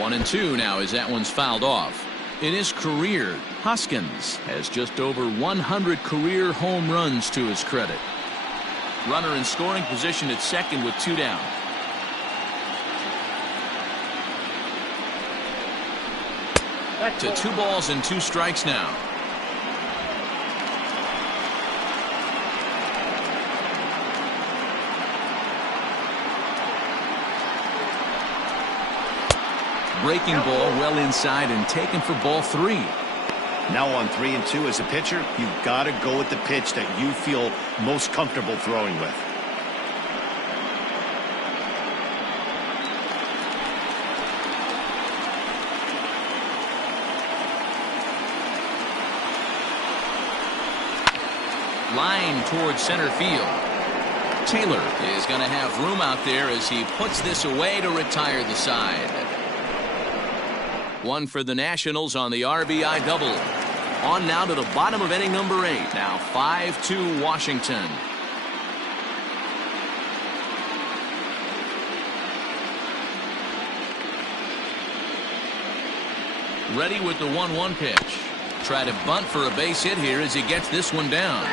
1-2 now as that one's fouled off. In his career, Hoskins has just over 100 career home runs to his credit. Runner in scoring position at second with 2 down. To 2 balls and 2 strikes now. Breaking ball well inside and taken for ball 3. Now on 3-2 as a pitcher, you've got to go with the pitch that you feel most comfortable throwing with. Line towards center field. Taylor is going to have room out there as he puts this away to retire the side. One for the Nationals on the RBI double. On now to the bottom of inning number 8. Now 5-2 Washington. Ready with the 1-1 pitch. Try to bunt for a base hit here as he gets this one down.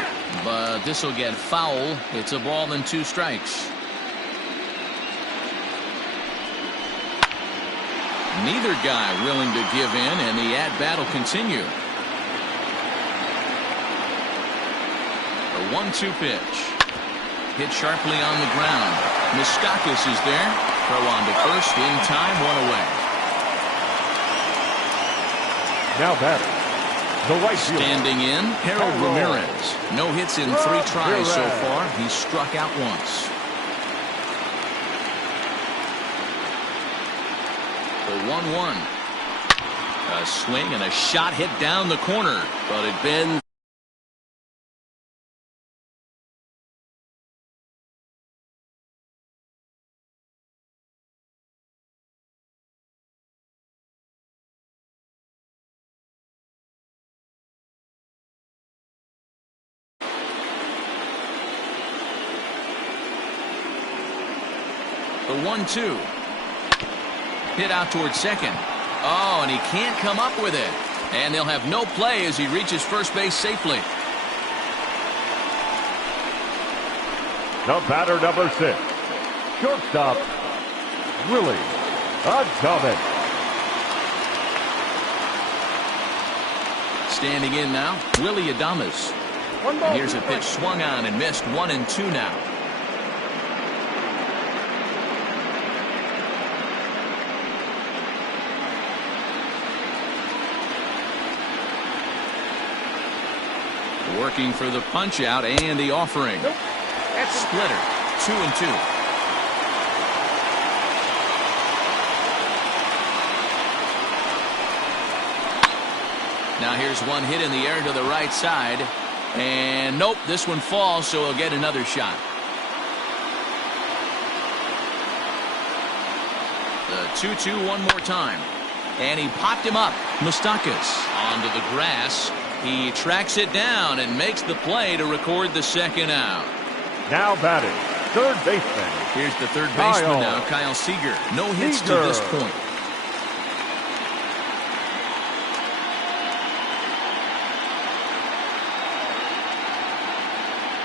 But this will get foul. It's a ball and 2 strikes. Neither guy willing to give in, and the at-bat will continue. A 1-2 pitch. Hit sharply on the ground. Moustakas is there. Throw on to first in time, 1 away. Now batter, the right fielder. Standing in, Harold Ramirez. No hits in 3 tries so far. He's struck out once. The 1-1. A swing and a shot hit down the corner, but it bends. The 1-2. Hit out towards second. Oh, and he can't come up with it. And they'll have no play as he reaches first base safely. The batter, number 6. Shortstop, Willie Adames. Standing in now, Willie Adames. And here's a pitch swung on and missed. 1-2 now. Working for the punch out and the offering. Splitter. 2-2. Now here's one hit in the air to the right side. And nope, this one falls, so he'll get another shot. The 2-2 one more time. And he popped him up. Moustakas onto the grass. He tracks it down and makes the play to record the second out. Now batting, third baseman. Here's the third baseman now, Kyle Seager. No hits to this point.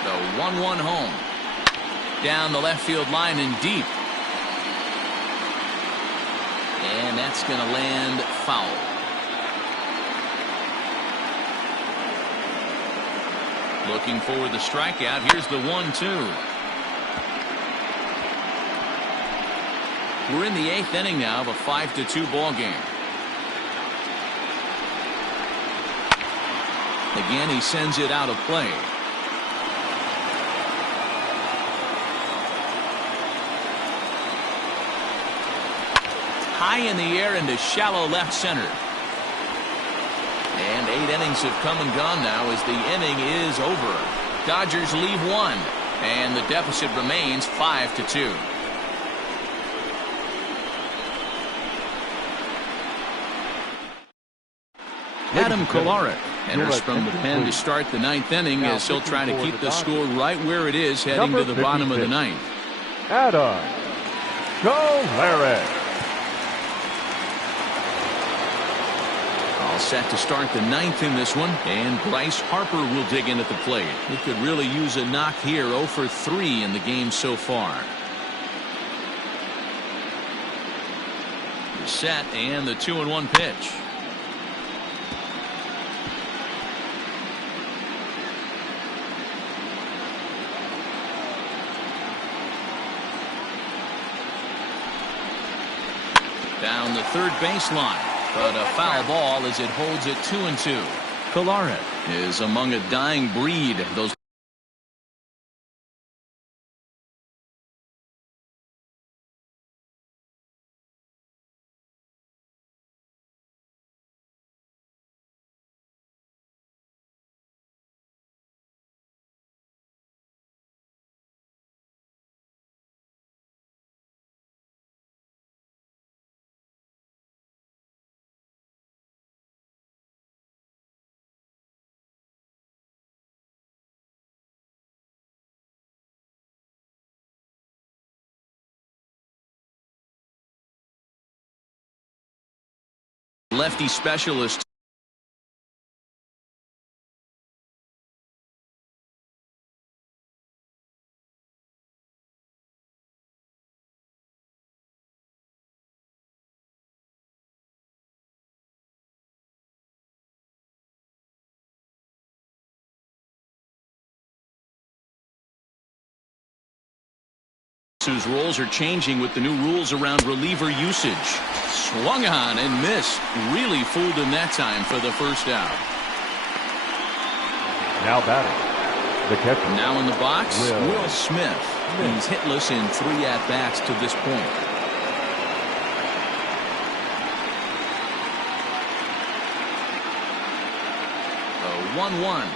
The 1-1 home. Down the left field line and deep. And that's going to land foul. Looking for the strikeout. Here's the 1-2. We're in the 8th inning now of a 5-2 ball game. Again, he sends it out of play. High in the air into shallow left center. And 8 innings have come and gone now as the inning is over. Dodgers leave 1, and the deficit remains 5-2. Adam Kolarek enters from the pen to start the 9th inning as he'll try to keep the score right where it is heading to the bottom of the 9th. Adam Kolarek. All set to start the ninth in this one, and Bryce Harper will dig in at the plate. He could really use a knock here. 0 for 3 in the game so far. The set and the 2-1 pitch. Down the third baseline, but a foul ball as it holds it 2-2. Kolaret is among a dying breed. Those lefty specialist. Whose roles are changing with the new rules around reliever usage. Swung on and missed. Really fooled him that time for the first out. Now batting, the catcher. Now in the box, Will Smith. He's hitless in 3 at-bats to this point. The 1-1.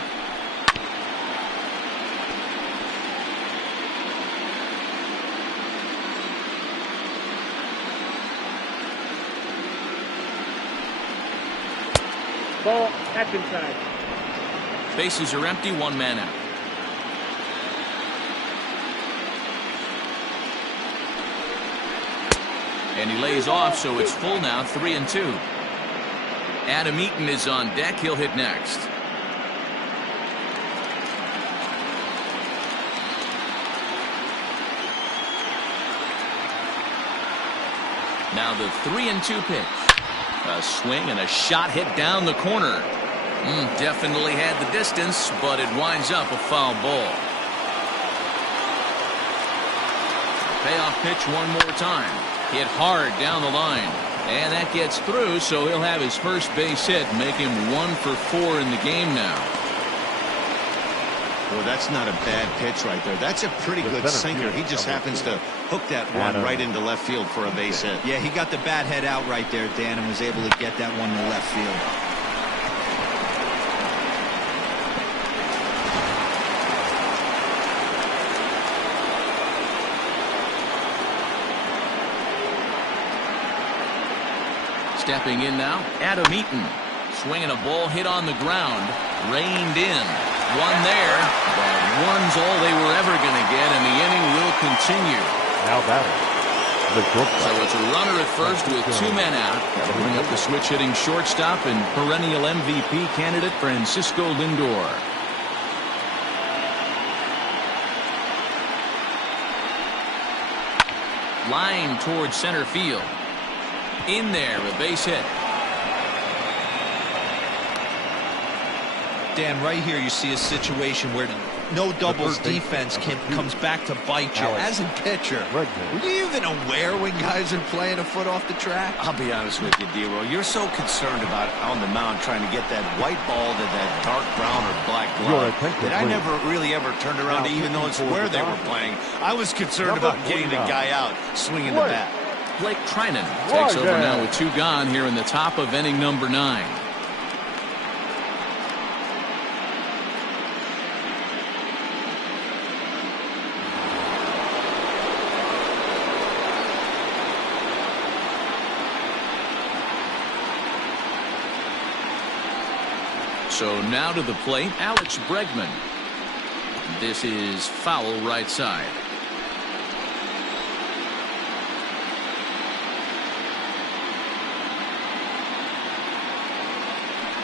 Ball, that's inside. Bases are empty, 1 man out. And he lays off, so it's full now, 3-2. Adam Eaton is on deck. He'll hit next. Now the 3-2 pitch. A swing and a shot hit down the corner. Definitely had the distance, but it winds up a foul ball. Payoff pitch one more time. Hit hard down the line. And that gets through, so he'll have his first base hit, make him 1 for 4 in the game now. Well, that's not a bad pitch right there. That's a pretty good sinker. He just happens to hook that one right into left field for a base hit. Yeah, he got the bat head out right there, Dan, and was able to get that one to left field. Stepping in now, Adam Eaton. Swinging a ball hit on the ground. Reined in. One there, but one's all they were ever going to get, and the inning will continue. Now batting, the shortstop. So it's a runner at first with 2 men out. That'll bring up the switch-hitting shortstop and perennial MVP candidate Francisco Lindor. Line towards center field. In there, a base hit. Dan, right here you see a situation where no doubles defense comes back to bite you. As a pitcher, were you even aware when guys are playing a foot off the track? I'll be honest with you, D-Roll. You're so concerned about on the mound trying to get that white ball to that dark brown or black glove that I never really ever turned around to even notice where they were playing. I was concerned about getting the guy out, swinging the bat. Blake Trinan takes over now with 2 gone here in the top of inning number 9. So now to the plate, Alex Bregman. This is foul right side.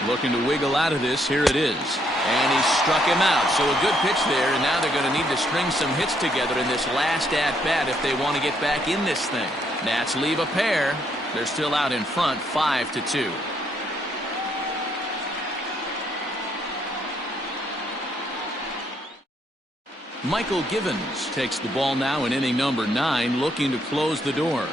Looking to wiggle out of this. Here it is. And he struck him out. So a good pitch there, and now they're going to need to string some hits together in this last at-bat if they want to get back in this thing. Nats leave a pair. They're still out in front, 5-2. Michael Givens takes the ball now in inning number 9, looking to close the door.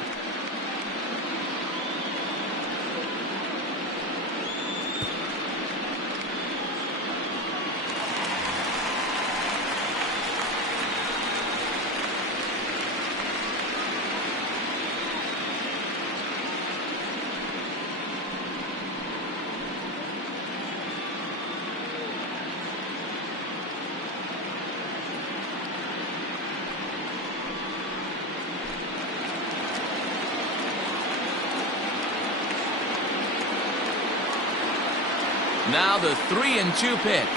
Now the 3-2 pitch.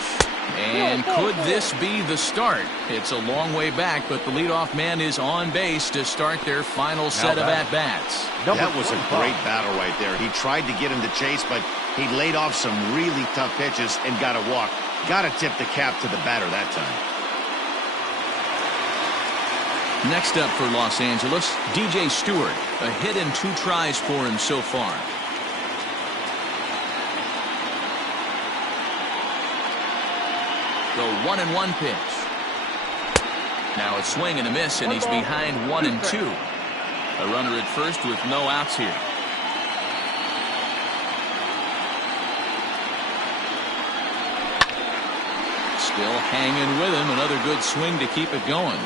And could this be the start? It's a long way back, but the leadoff man is on base to start their final set of at-bats. That was a great battle right there. He tried to get him to chase, but he laid off some really tough pitches and got a walk. Got to tip the cap to the batter that time. Next up for Los Angeles, DJ Stewart. A hit and 2 tries for him so far. The 1-1 pitch. Now a swing and a miss, and he's behind 1-2. A runner at first with no outs here. Still hanging with him. Another good swing to keep it going.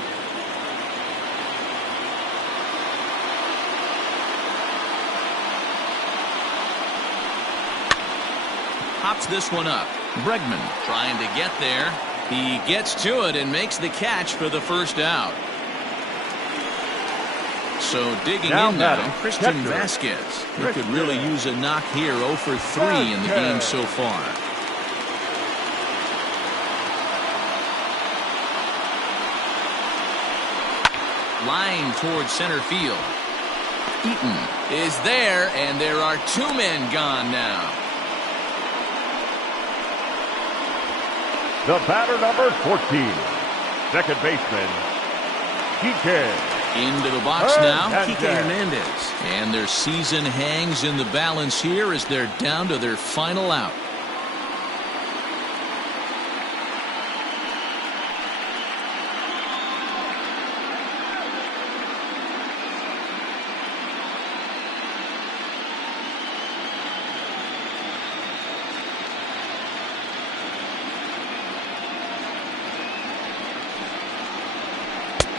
Pops this one up. Bregman trying to get there. He gets to it and makes the catch for the first out. So digging in now, Christian Vasquez. He could really use a knock here. 0 for 3 in the game so far. Line towards center field. Eaton is there, and there are 2 men gone now. The batter, number 14, second baseman, Kike. Into the box now, Kike Hernandez. And their season hangs in the balance here as they're down to their final out.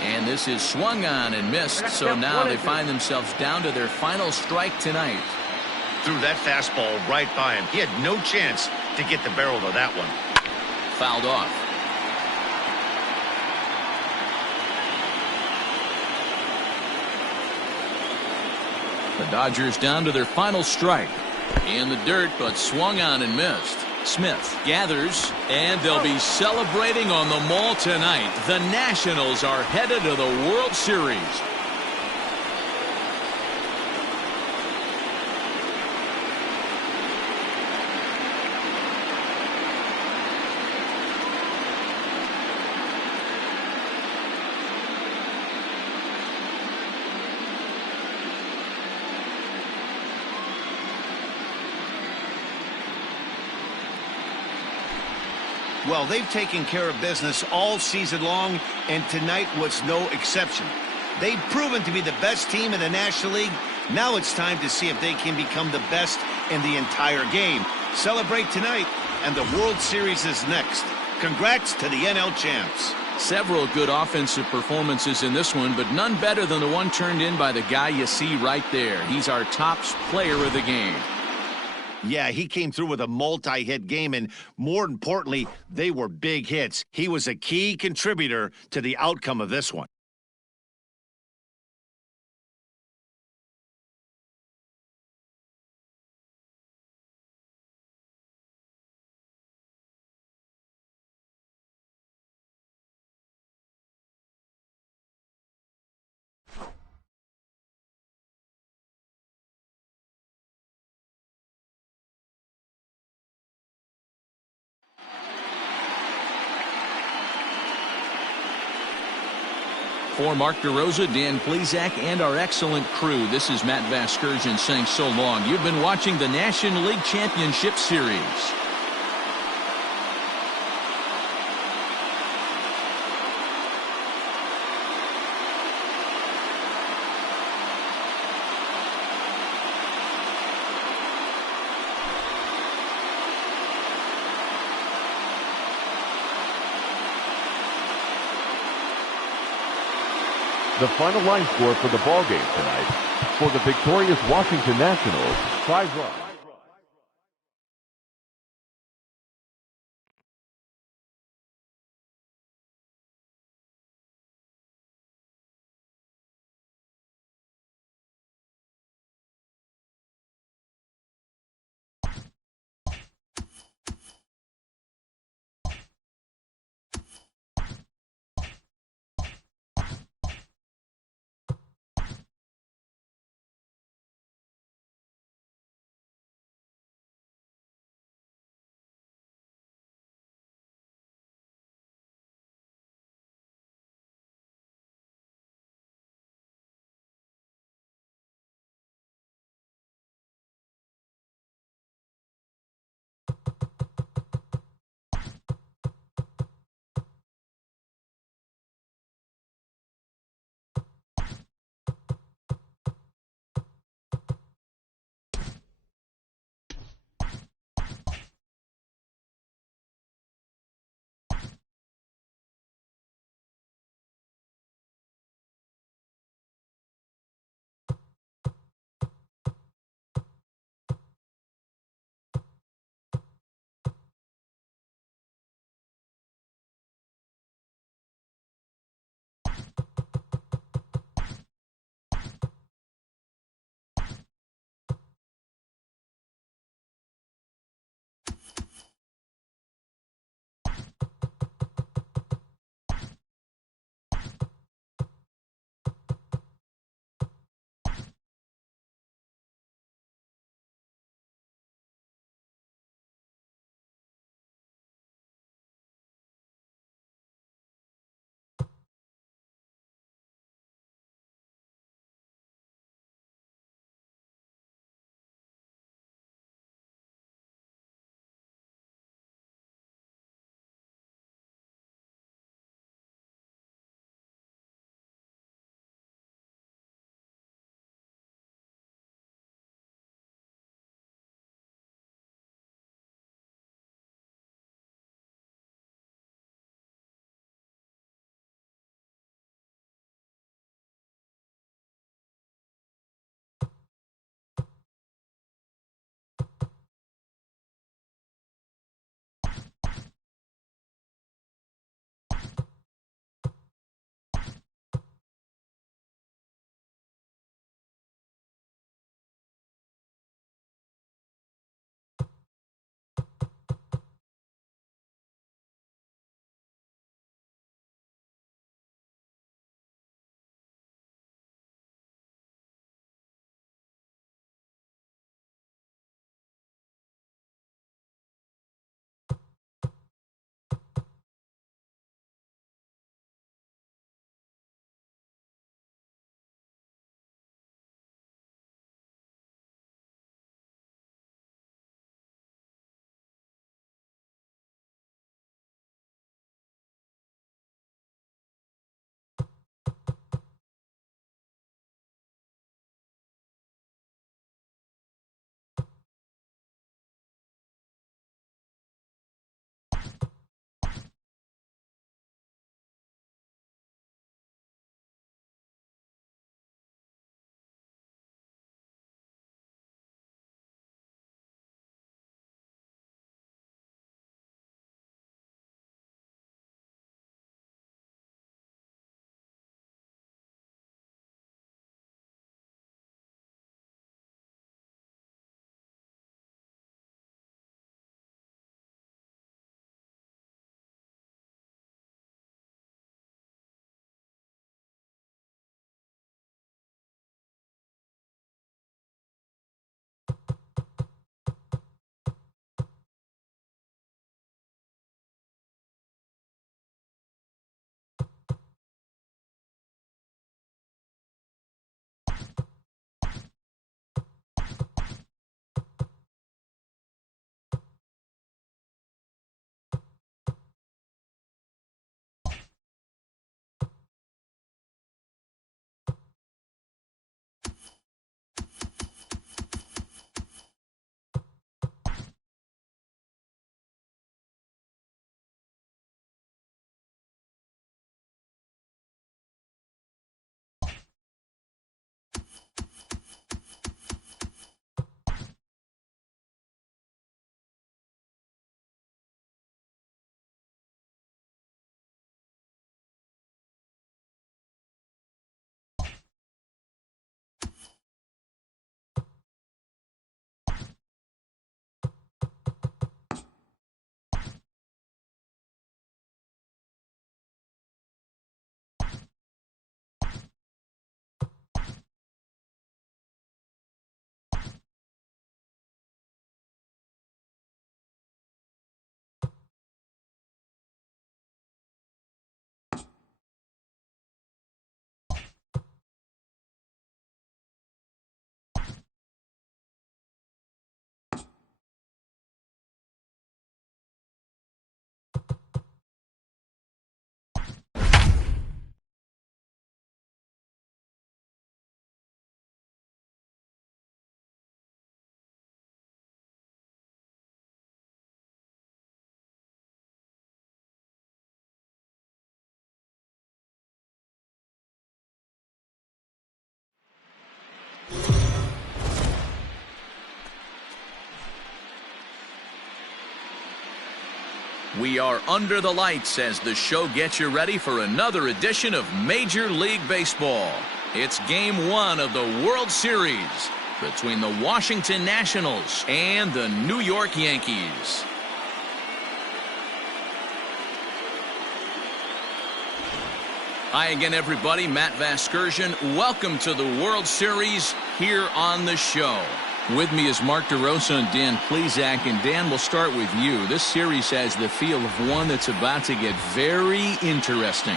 And this is swung on and missed, so now they find themselves down to their final strike tonight. Threw that fastball right by him. He had no chance to get the barrel to that one. Fouled off. The Dodgers down to their final strike. In the dirt, but swung on and missed. Smith gathers, and they'll be celebrating on the mall tonight. The Nationals are headed to the World Series. Well, they've taken care of business all season long, and tonight was no exception. They've proven to be the best team in the National League. Now it's time to see if they can become the best in the entire game. Celebrate tonight, and the World Series is next. Congrats to the NL champs. Several good offensive performances in this one, but none better than the one turned in by the guy you see right there. He's our top player of the game. Yeah, he came through with a multi-hit game, and more importantly, they were big hits. He was a key contributor to the outcome of this one. For Mark DeRosa, Dan Plesac, and our excellent crew, this is Matt Vasgersian saying so long. You've been watching the National League Championship Series. The final line score for the ballgame tonight. For the victorious Washington Nationals, 5 runs. We are under the lights as the show gets you ready for another edition of Major League Baseball. It's Game 1 of the World Series between the Washington Nationals and the New York Yankees. Hi again, everybody. Matt Vasgersian. Welcome to the World Series here on the show. With me is Mark DeRosa and Dan Plesac. And Dan, we'll start with you. This series has the feel of one that's about to get very interesting.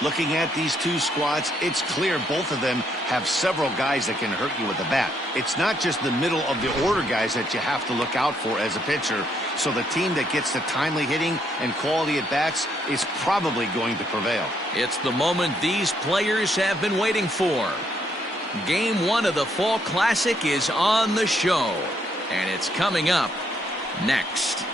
Looking at these two squads, it's clear both of them have several guys that can hurt you with the bat. It's not just the middle of the order guys that you have to look out for as a pitcher. So the team that gets the timely hitting and quality at bats is probably going to prevail. It's the moment these players have been waiting for. Game 1 of the Fall Classic is on the show, and it's coming up next.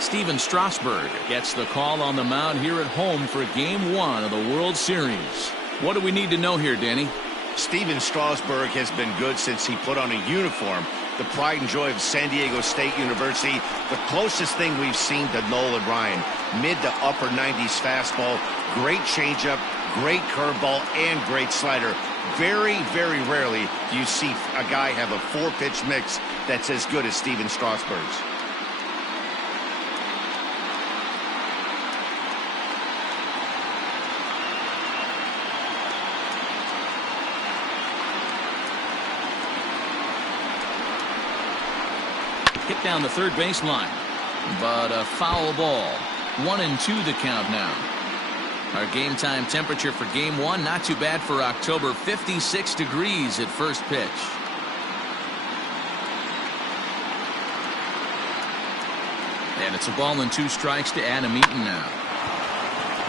Steven Strasburg gets the call on the mound here at home for Game 1 of the World Series. What do we need to know here, Danny? Steven Strasburg has been good since he put on a uniform. The pride and joy of San Diego State University. The closest thing we've seen to Nolan Ryan. Mid to upper 90s fastball. Great changeup, great curveball, and great slider. Very, very rarely do you see a guy have a 4-pitch mix that's as good as Steven Strasburg's. Hit down the third baseline, but a foul ball. 1-2 the count now. Our game time temperature for Game 1, not too bad for October, 56 degrees at first pitch. And it's a ball and 2 strikes to Adam Eaton now.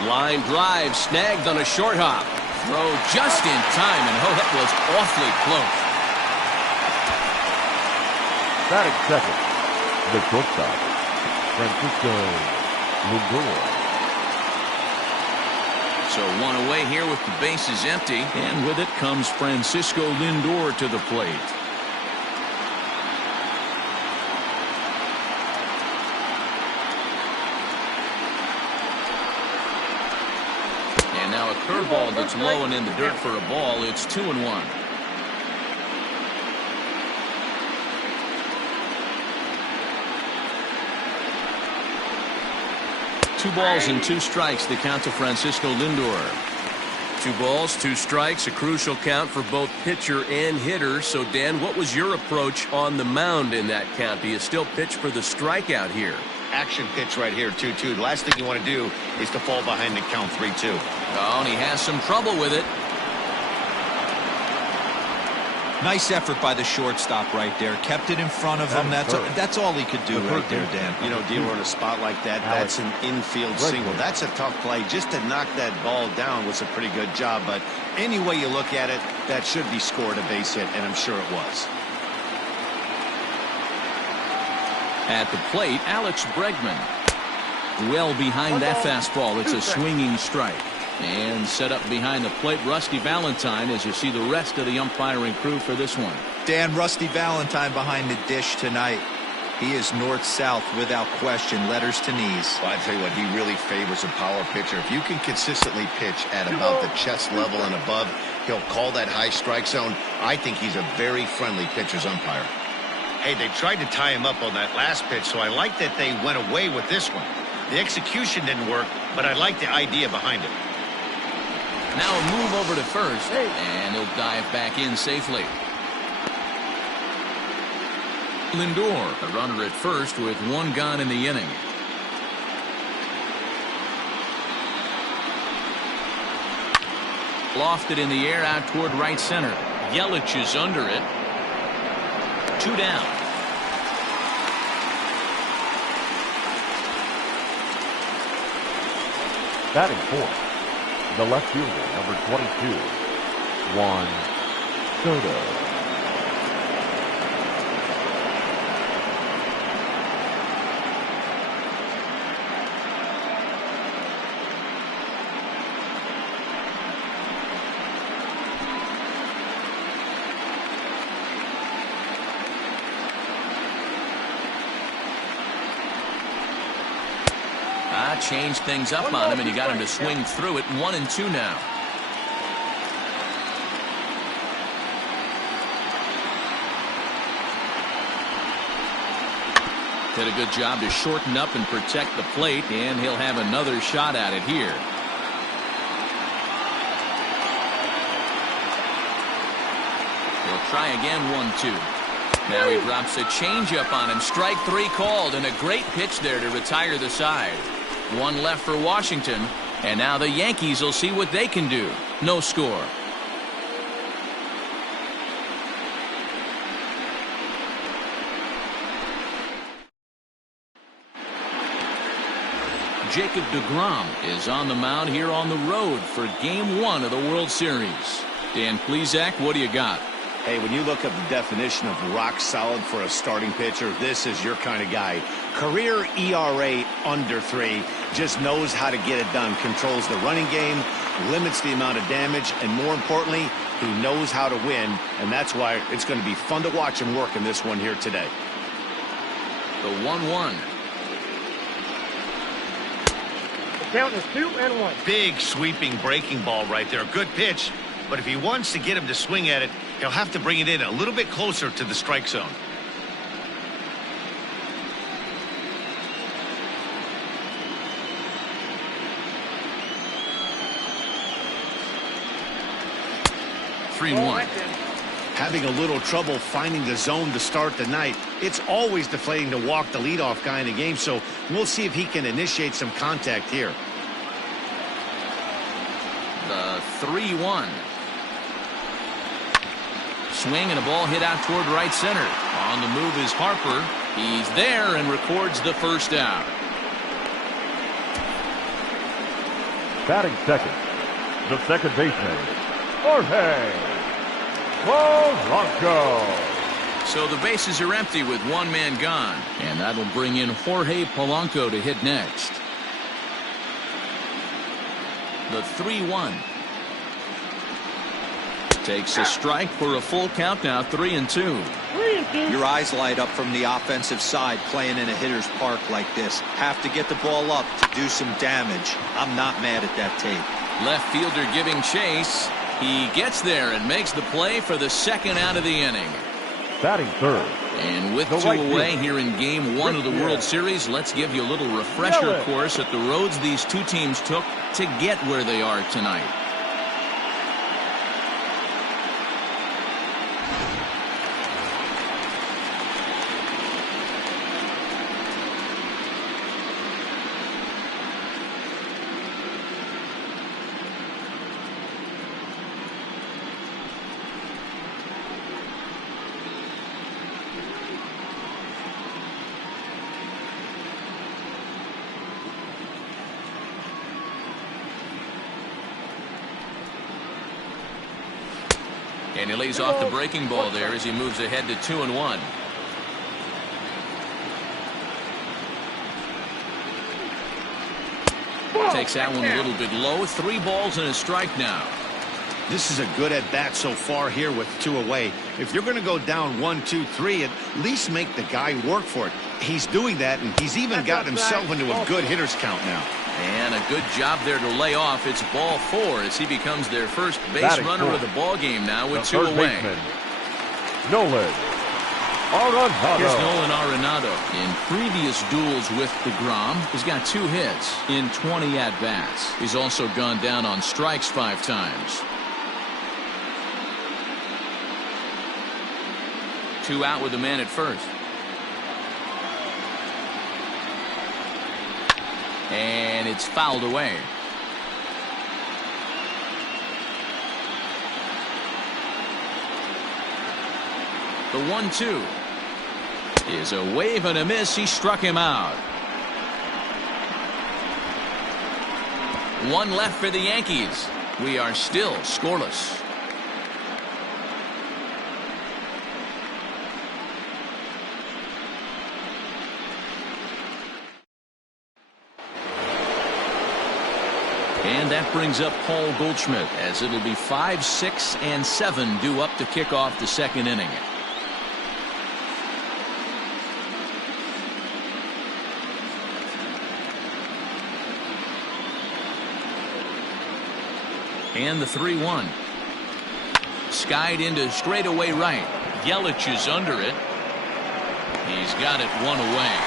Line drive snagged on a short hop. Throw just in time, and oh, that was awfully close. Batting second, the shortstop, Francisco Lindor. So 1 away here with the bases empty, and with it comes Francisco Lindor to the plate. And now a curveball that's low and in the dirt for a ball. It's 2-1. 2 balls and 2 strikes, the count to Francisco Lindor. 2 balls, 2 strikes, a crucial count for both pitcher and hitter. So, Dan, what was your approach on the mound in that count? Do you still pitch for the strikeout here? Action pitch right here, 2-2. The last thing you want to do is to fall behind the count 3-2. Oh, and he has some trouble with it. Nice effort by the shortstop right there. Kept it in front of him. That's all he could do right there, Dan. You know, dealer in a spot like that, that's an infield single. That's a tough play. Just to knock that ball down was a pretty good job. But any way you look at it, that should be scored a base hit, and I'm sure it was. At the plate, Alex Bregman. Well behind that fastball. It's a swinging strike. And set up behind the plate, Rusty Valentine, as you see the rest of the umpiring crew for this one. Dan, Rusty Valentine behind the dish tonight. He is north-south without question, letters to knees. Well, I tell you what, he really favors a power pitcher. If you can consistently pitch at about the chest level and above, he'll call that high strike zone. I think he's a very friendly pitcher's umpire. Hey, they tried to tie him up on that last pitch, so I like that they went away with this one. The execution didn't work, but I like the idea behind it. Now a move over to first, and he'll dive back in safely. Lindor, a runner at first with 1 gone in the inning. Lofted in the air out toward right center. Yelich is under it. 2 down. Batting fourth, the left fielder, number 22, Juan Soto. Changed things up on him, and he got him to swing through it. 1-2 now. Did a good job to shorten up and protect the plate, and he'll have another shot at it here. He'll try again. 1-2. Now he drops a changeup on him. Strike three called, and a great pitch there to retire the side. One left for Washington, and now the Yankees will see what they can do. No score. Jacob deGrom is on the mound here on the road for Game 1 of the World Series. Dan Plesac, what do you got? Hey, when you look up the definition of rock solid for a starting pitcher, this is your kind of guy. Career ERA under 3, just knows how to get it done, controls the running game, limits the amount of damage, and more importantly, he knows how to win, and that's why it's going to be fun to watch him work in this one here today. The 1-1. The count is 2-1. Big sweeping breaking ball right there. Good pitch, but if he wants to get him to swing at it, he'll have to bring it in a little bit closer to the strike zone. Having a little trouble finding the zone to start the night. It's always deflating to walk the leadoff guy in the game, so we'll see if he can initiate some contact here. The 3-1. Swing and a ball hit out toward right center. On the move is Harper. He's there and records the first out. Batting second, the second baseman, Jorge Polanco. So the bases are empty with one man gone, and that'll bring in Jorge Polanco to hit next. The 3-1. Takes a strike for a full count now. 3-2. Your eyes light up from the offensive side playing in a hitter's park like this. Have to get the ball up to do some damage. I'm not mad at that tape. Left fielder giving chase. He gets there and makes the play for the second out of the inning. Batting third. And with two away here in Game 1 of the World Series, let's give you a little refresher course at the roads these two teams took to get where they are tonight. And he lays off the breaking ball there as he moves ahead to 2-1. Takes that one a little bit low. 3 balls and a strike now. This is a good at-bat so far here with 2 away. If you're going to go down 1, 2, 3, at least make the guy work for it. He's doing that, and he's even gotten himself into a good hitter's count now. And a good job there to lay off. It's ball 4 as he becomes their first base runner of the ball game now with 2 away. Nolan Arenado. Here's Nolan Arenado. In previous duels with deGrom, he's got 2 hits in 20 at-bats. He's also gone down on strikes 5 times. 2 out with the man at first. And it's fouled away. The 1-2 is a wave and a miss. He struck him out. One left for the Yankees. We are still scoreless. And that brings up Paul Goldschmidt, as it'll be 5, 6, and 7 due up to kick off the second inning. And the 3-1. Skied into straightaway right. Yelich is under it. He's got it one away.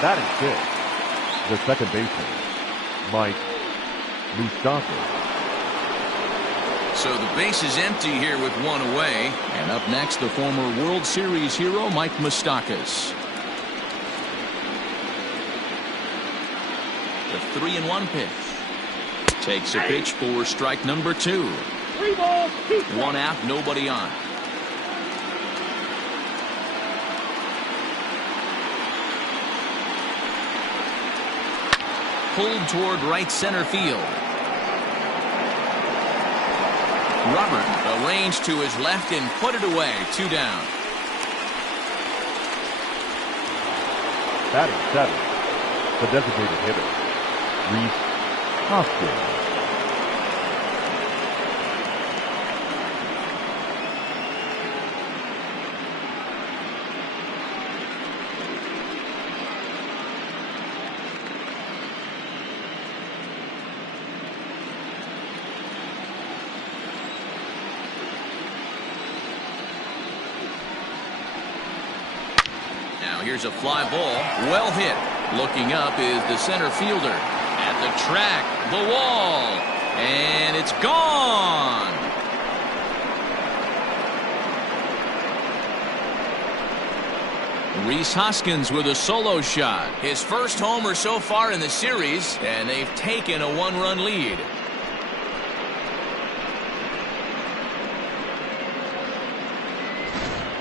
Batting fifth, the second baseman, Mike Moustakas. So the base is empty here with one away. And up next, the former World Series hero, Mike Moustakas. The 3-1 pitch. Takes a pitch for strike number 2. 3 balls, 2 strikes. One out, nobody on. Pulled toward right center field. Robert arranged to his left and put it away. 2 down. Batting seventh, the designated hitter, Rhys Hoskins. Here's a fly ball. Well hit. Looking up is the center fielder. At the track, the wall. And it's gone. Rhys Hoskins with a solo shot. His first homer so far in the series, and they've taken a 1-run lead.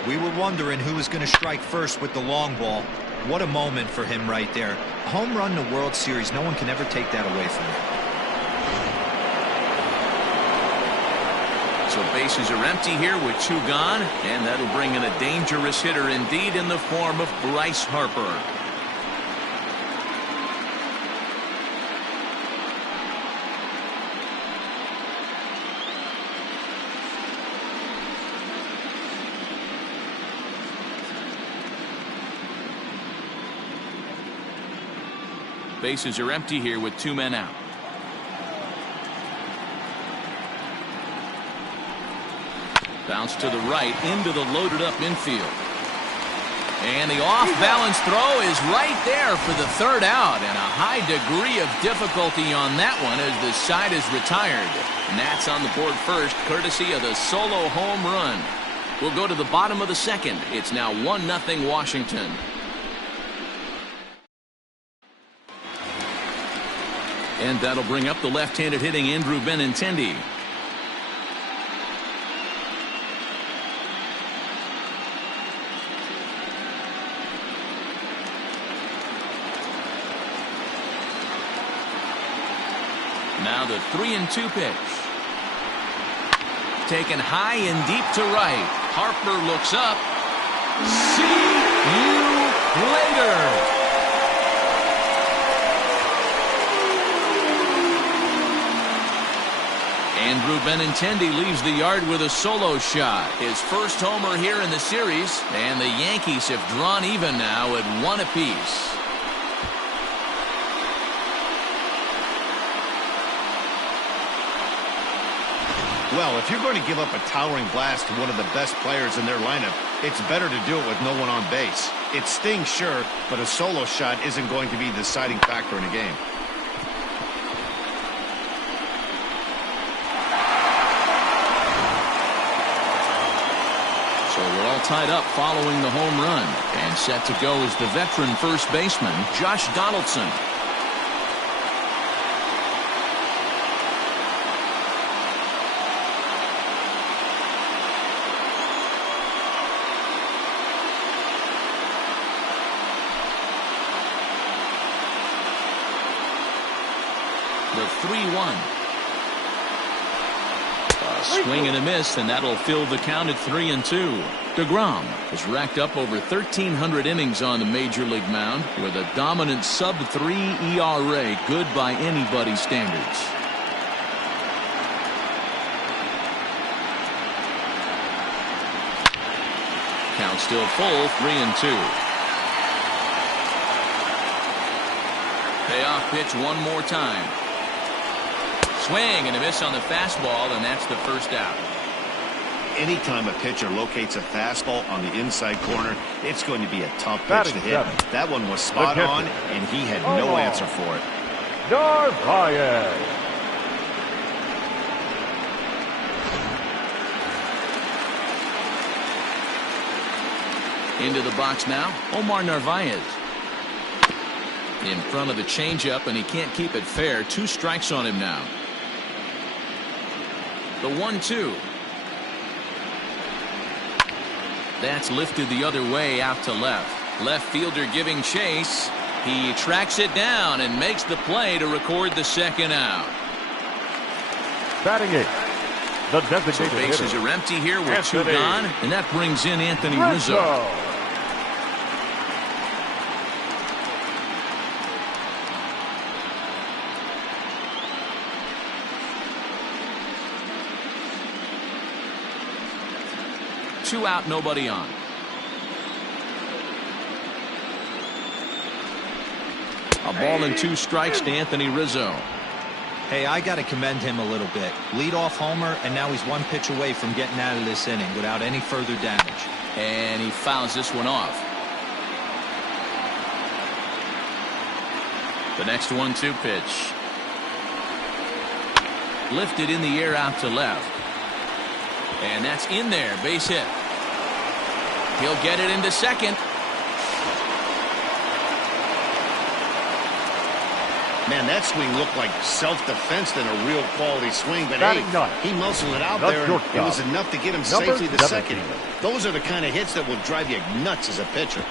We were wondering who was going to strike first with the long ball. What a moment for him right there. A home run in the World Series, no one can ever take that away from him. So bases are empty here with 2 gone, and that'll bring in a dangerous hitter indeed in the form of Bryce Harper. Bases are empty here with 2 men out. Bounce to the right into the loaded up infield. And the off-balance throw is right there for the 3rd out, and a high degree of difficulty on that one as the side is retired. Nats on the board first, courtesy of the solo home run. We'll go to the bottom of the 2nd. It's now 1-0 Washington. And that'll bring up the left-handed hitting Andrew Benintendi. Now the 3-2 pitch. Taken high and deep to right. Harper looks up. See you later. Andrew Benintendi leaves the yard with a solo shot. His first homer here in the series, and the Yankees have drawn even now at 1 apiece. Well, if you're going to give up a towering blast to one of the best players in their lineup, it's better to do it with no one on base. It stings, sure, but a solo shot isn't going to be the deciding factor in a game. So we're all tied up following the home run. And set to go is the veteran first baseman, Josh Donaldson. The 3-1. A swing and a miss, and that'll fill the count at 3-2. DeGrom has racked up over 1,300 innings on the major league mound with a dominant sub-3 ERA, good by anybody's standards. Count still full, 3-2. Payoff pitch one more time. Swing and a miss on the fastball, and that's the first out. Anytime a pitcher locates a fastball on the inside corner, it's going to be a tough pitch to hit. That one was spot on, and he had no answer for it. Narvaez. Into the box now, Omar Narvaez. In front of the changeup, and he can't keep it fair. 2 strikes on him now. The 1-2. That's lifted the other way out to left. Left fielder giving chase. He tracks it down and makes the play to record the second out. Batting 8. The designated So bases hitter. are empty here with Anthony 2 gone, and that brings in Anthony Rizzo. 2 out, nobody on. A ball and 2 strikes to Anthony Rizzo. Hey, I got to commend him a little bit. Leadoff homer, and now he's 1 pitch away from getting out of this inning without any further damage. And he fouls this one off. The next 1-2 pitch. Lifted in the air out to left. And that's in there, base hit. He'll get it into second. Man, that swing looked like self-defense than a real quality swing. But Batting hey, 9. he muscled it out That's there. your And it was job. enough to get him Number safely to 17. second. Those are the kind of hits that will drive you nuts as a pitcher.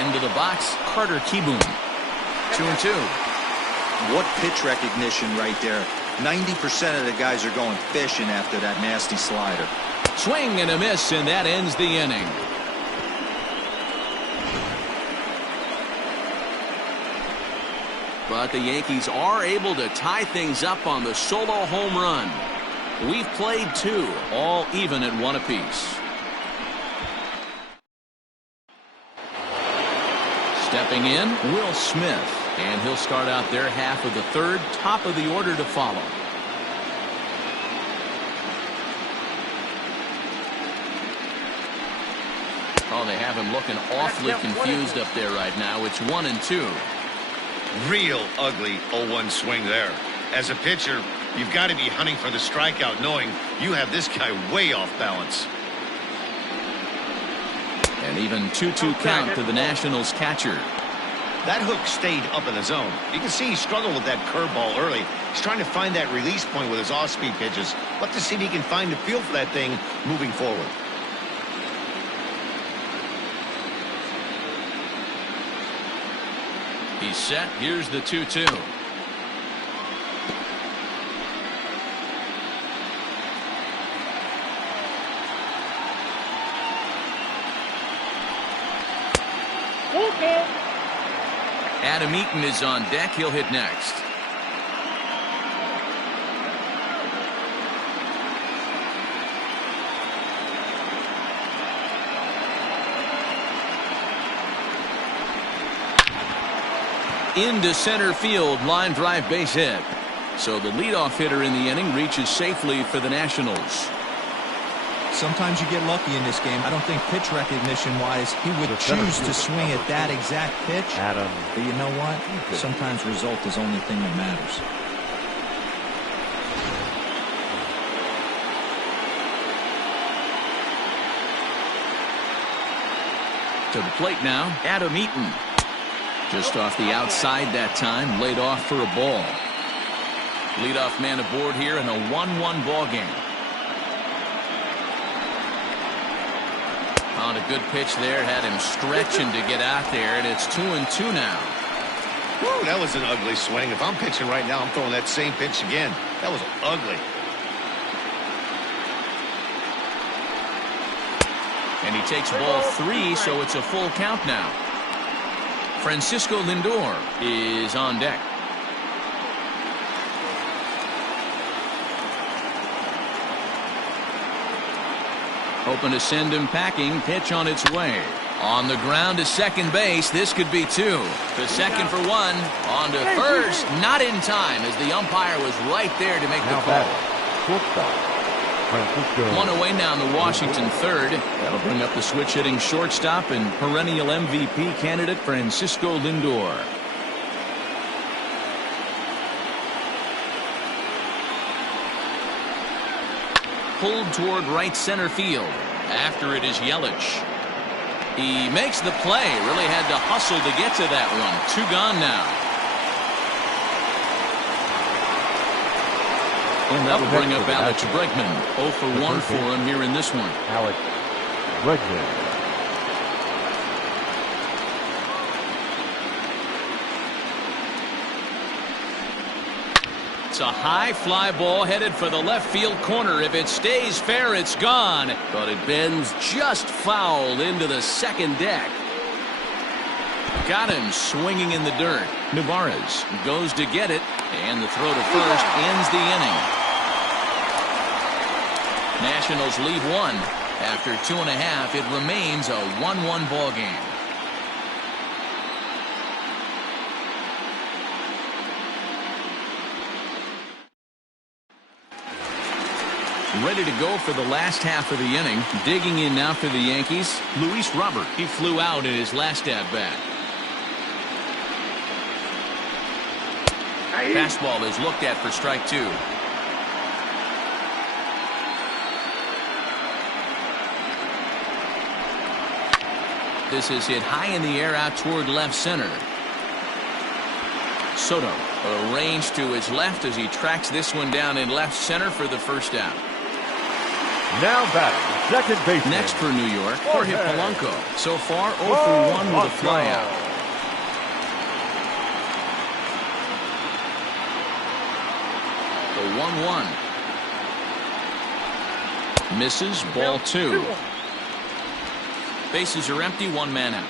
Into the box, Carter Kieboom. 2-2. What pitch recognition right there. 90% of the guys are going fishing after that nasty slider. Swing and a miss, and that ends the inning. But the Yankees are able to tie things up on the solo home run. We've played 2, all even at 1 apiece. Stepping in, Will Smith. And he'll start out their half of the 3rd, top of the order to follow. Oh, they have him looking awfully confused up there right now. It's 1-2. Real ugly 0-1 swing there. As a pitcher, you've got to be hunting for the strikeout, knowing you have this guy way off balance. And even 2-2 count to the Nationals catcher. That hook stayed up in the zone. You can see he struggled with that curveball early. He's trying to find that release point with his off-speed pitches. Look to see if he can find the feel for that thing moving forward. He's set. Here's the 2-2. Adam Eaton is on deck. He'll hit next. Into center field, line drive, base hit. So the leadoff hitter in the inning reaches safely for the Nationals. Sometimes you get lucky in this game. I don't think pitch recognition-wise he would choose to swing at that exact pitch. Adam. But you know what? Sometimes result is the only thing that matters. To the plate now, Adam Eaton. Just off the outside that time, laid off for a ball. Leadoff man aboard here in a 1-1 ball game. On a good pitch there, had him stretching to get out there, and it's 2-2 now. Woo, that was an ugly swing. If I'm pitching right now, I'm throwing that same pitch again. That was ugly. And he takes ball 3, so it's a full count now. Francisco Lindor is on deck. Hoping to send him packing. Pitch on its way. On the ground to second base. This could be 2. To second for 1. On to first. Not in time, as the umpire was right there to make the call. Francisco. 1 away now in the Washington third. That'll bring up the switch-hitting shortstop and perennial MVP candidate Francisco Lindor. Pulled toward right center field. After it is Yelich. He makes the play. Really had to hustle to get to that one. 2 gone now. And that'll bring up Alex Bregman. 0 for 1 for him here in this one. Alex Bregman. It's a high fly ball headed for the left field corner. If it stays fair, it's gone. But it bends just foul into the second deck. Got him swinging in the dirt. Narvaez goes to get it, and the throw to first ends the inning. Nationals lead 1. After 2.5, it remains a 1-1 ball game. Ready to go for the last half of the inning. Digging in now for the Yankees, Luis Robert. He flew out in his last at-bat. Fastball is looked at for strike 2. This is hit high in the air out toward left center. Soto arranged to his left as he tracks this one down in left center for the first out. Now batting, second base. Next for New York, Jorge Polanco. So far, 0 for 1 with a flyout. The 1-1. Misses, ball 2. Bases are empty, 1 man out.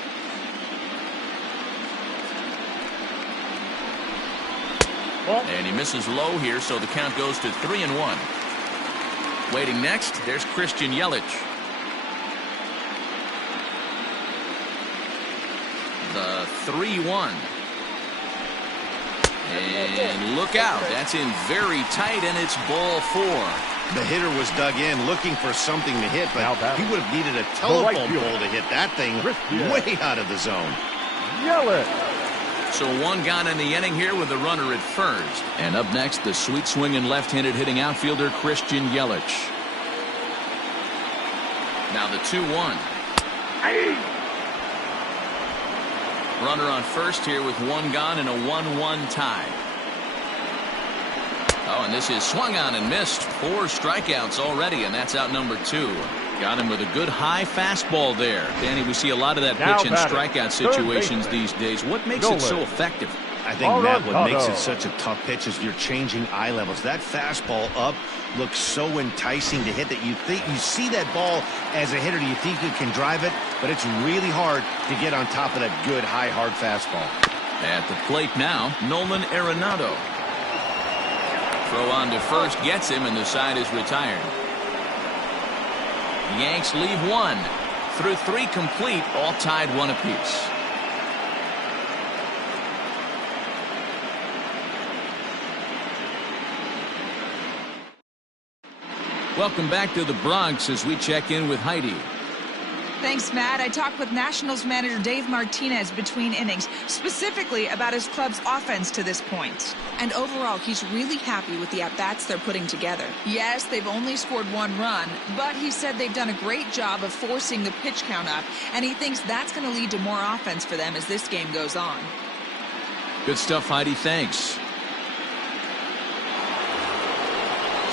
And he misses low here, so the count goes to 3-1. Waiting next, there's Christian Yelich. The 3-1. And look out. That's in very tight, and it's ball 4. The hitter was dug in looking for something to hit, but he would have needed a telephone pole to hit that thing way out of the zone. Yelich. So 1 gone in the inning here with a runner at first. And up next, the sweet swinging left-handed hitting outfielder Christian Yelich. Now the 2-1. Runner on first here with 1 gone and a 1-1 tie. Oh, and this is swung on and missed. 4 strikeouts already, and that's out number 2. Got him with a good high fastball there. Danny, we see a lot of that pitch and strikeout situations these days. What makes it so effective? I think, Matt, what makes it such a tough pitch is you're changing eye levels. That fastball up looks so enticing to hit that you think you see that ball as a hitter. You think you can drive it, but it's really hard to get on top of that good, high, hard fastball. At the plate now, Nolan Arenado. Throw on to first gets him, and the side is retired. Yanks leave 1. Through 3 complete, all tied 1 apiece. Welcome back to the Bronx as we check in with Heidi. Thanks, Matt. I talked with Nationals manager Dave Martinez between innings, specifically about his club's offense to this point. And overall, he's really happy with the at-bats they're putting together. Yes, they've only scored 1 run, but he said they've done a great job of forcing the pitch count up, and he thinks that's going to lead to more offense for them as this game goes on. Good stuff, Heidi. Thanks.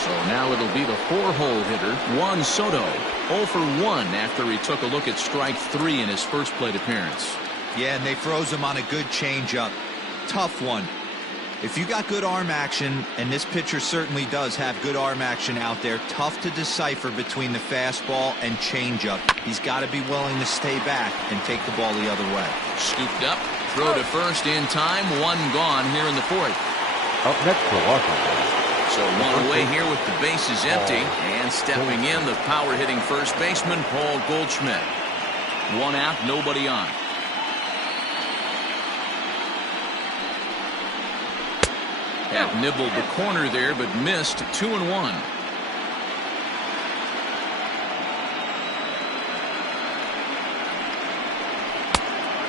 So now it'll be the 4-hole hitter, Juan Soto. 0 for 1 after he took a look at strike 3 in his first plate appearance. Yeah, and they froze him on a good changeup. Tough one. If you got good arm action, and this pitcher certainly does have good arm action out there, tough to decipher between the fastball and changeup. He's got to be willing to stay back and take the ball the other way. Scooped up, throw to first in time, 1 gone here in the 4th. Up next for Washington. So 1 away here with the bases empty, and stepping in the power-hitting first baseman, Paul Goldschmidt. 1 out, nobody on. Had nibbled the corner there, but missed. 2-1.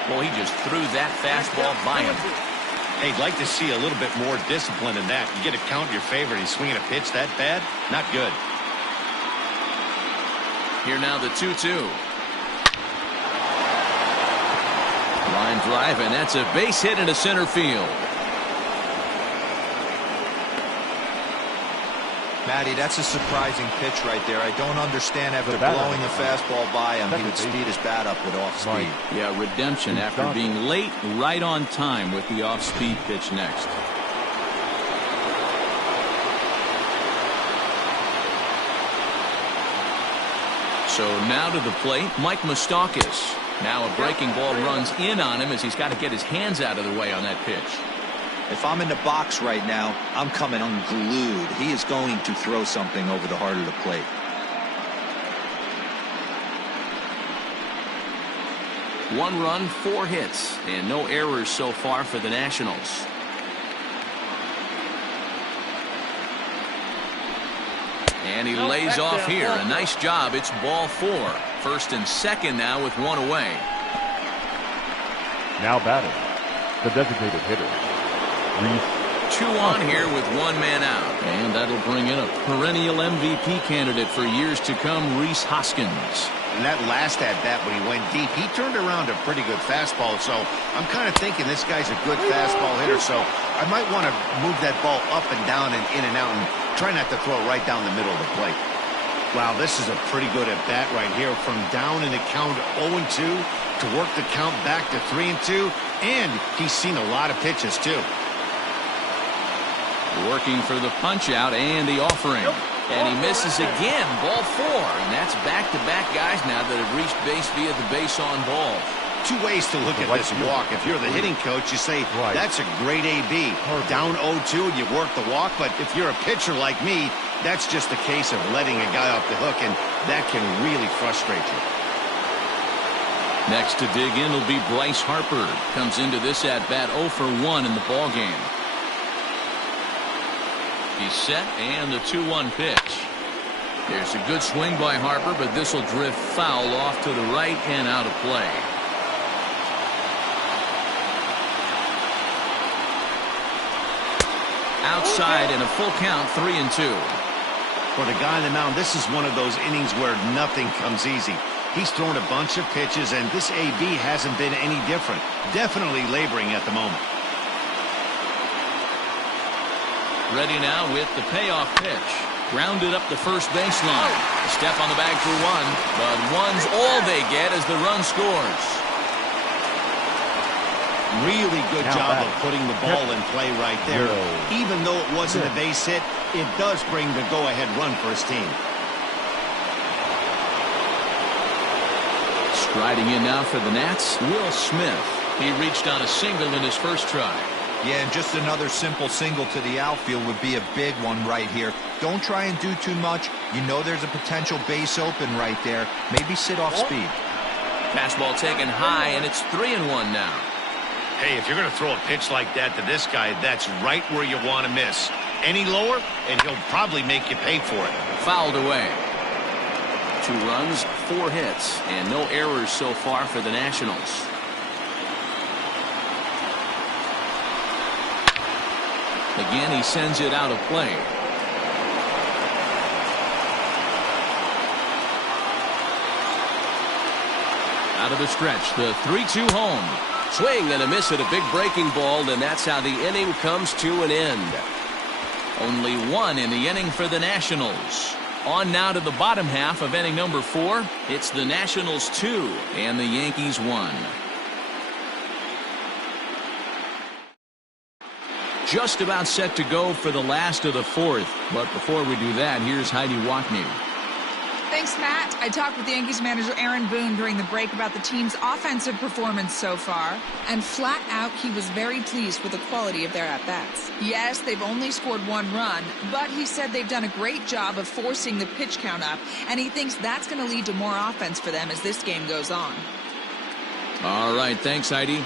Well, he just threw that fastball by him. Hey, I'd like to see a little bit more discipline in that. You get a count in your favor and he's swinging a pitch that bad? Not good. Here now the 2-2. Line drive, and that's a base hit into center field. Matty, that's a surprising pitch right there. I don't understand after blowing the fastball by him, he would speed his bat up with off speed. Yeah, redemption after being late, right on time with the off-speed pitch next. So now to the plate, Mike Moustakas. Now a breaking ball runs in on him as he's got to get his hands out of the way on that pitch. If I'm in the box right now, I'm coming unglued. He is going to throw something over the heart of the plate. One run, 4 hits, and no errors so far for the Nationals. And he lays off here. A nice job. It's ball 4. First and second now with 1 away. Now batting, the designated hitter. 2 on here with 1 man out. And that'll bring in a perennial MVP candidate for years to come, Rhys Hoskins. And that last at-bat when he went deep, he turned around a pretty good fastball. So I'm kind of thinking this guy's a good fastball hitter. So I might want to move that ball up and down and in and out and try not to throw it right down the middle of the plate. Wow, this is a pretty good at-bat right here. From down in the count 0-2 to work the count back to 3-2. And he's seen a lot of pitches, too. Working for the punch-out and the offering. And he misses again. Ball 4. And that's back-to-back guys now that have reached base via the base on ball. 2 ways to look at this walk. If you're the hitting coach, you say, that's a great AB. Down 0-2 and you work the walk. But if you're a pitcher like me, that's just a case of letting a guy off the hook, and that can really frustrate you. Next to dig in will be Bryce Harper. Comes into this at-bat 0 for 1 in the ballgame. He's set, and the 2-1 pitch. There's a good swing by Harper, but this will drift foul off to the right and out of play. Outside and a full count, 3-2. For the guy on the mound, this is one of those innings where nothing comes easy. He's thrown a bunch of pitches, and this AB hasn't been any different. Definitely laboring at the moment. Ready now with the payoff pitch. Grounded up the first baseline. A step on the bag for 1, but 1's all they get as the run scores. Really good job of putting the ball in play right there. Even though it wasn't a base hit, it does bring the go-ahead run for his team. Striding in now for the Nats, Will Smith. He reached on a single in his first try. Yeah, and just another simple single to the outfield would be a big one right here. Don't try and do too much. You know there's a potential base open right there. Maybe sit off speed. Fastball taken high, and it's 3-1 now. Hey, if you're going to throw a pitch like that to this guy, that's right where you want to miss. Any lower, and he'll probably make you pay for it. Fouled away. 2 runs, 4 hits, and no errors so far for the Nationals. Again, he sends it out of play. Out of the stretch, the 3-2 home. Swing and a miss at a big breaking ball, and that's how the inning comes to an end. Only one in the inning for the Nationals. On now to the bottom half of inning number 4. It's the Nationals 2 and the Yankees 1. Just about set to go for the last of the 4th. But before we do that, here's Heidi Watney. Thanks, Matt. I talked with the Yankees manager Aaron Boone during the break about the team's offensive performance so far, and flat out he was very pleased with the quality of their at-bats. Yes, they've only scored 1 run, but he said they've done a great job of forcing the pitch count up, and he thinks that's going to lead to more offense for them as this game goes on. All right, thanks, Heidi.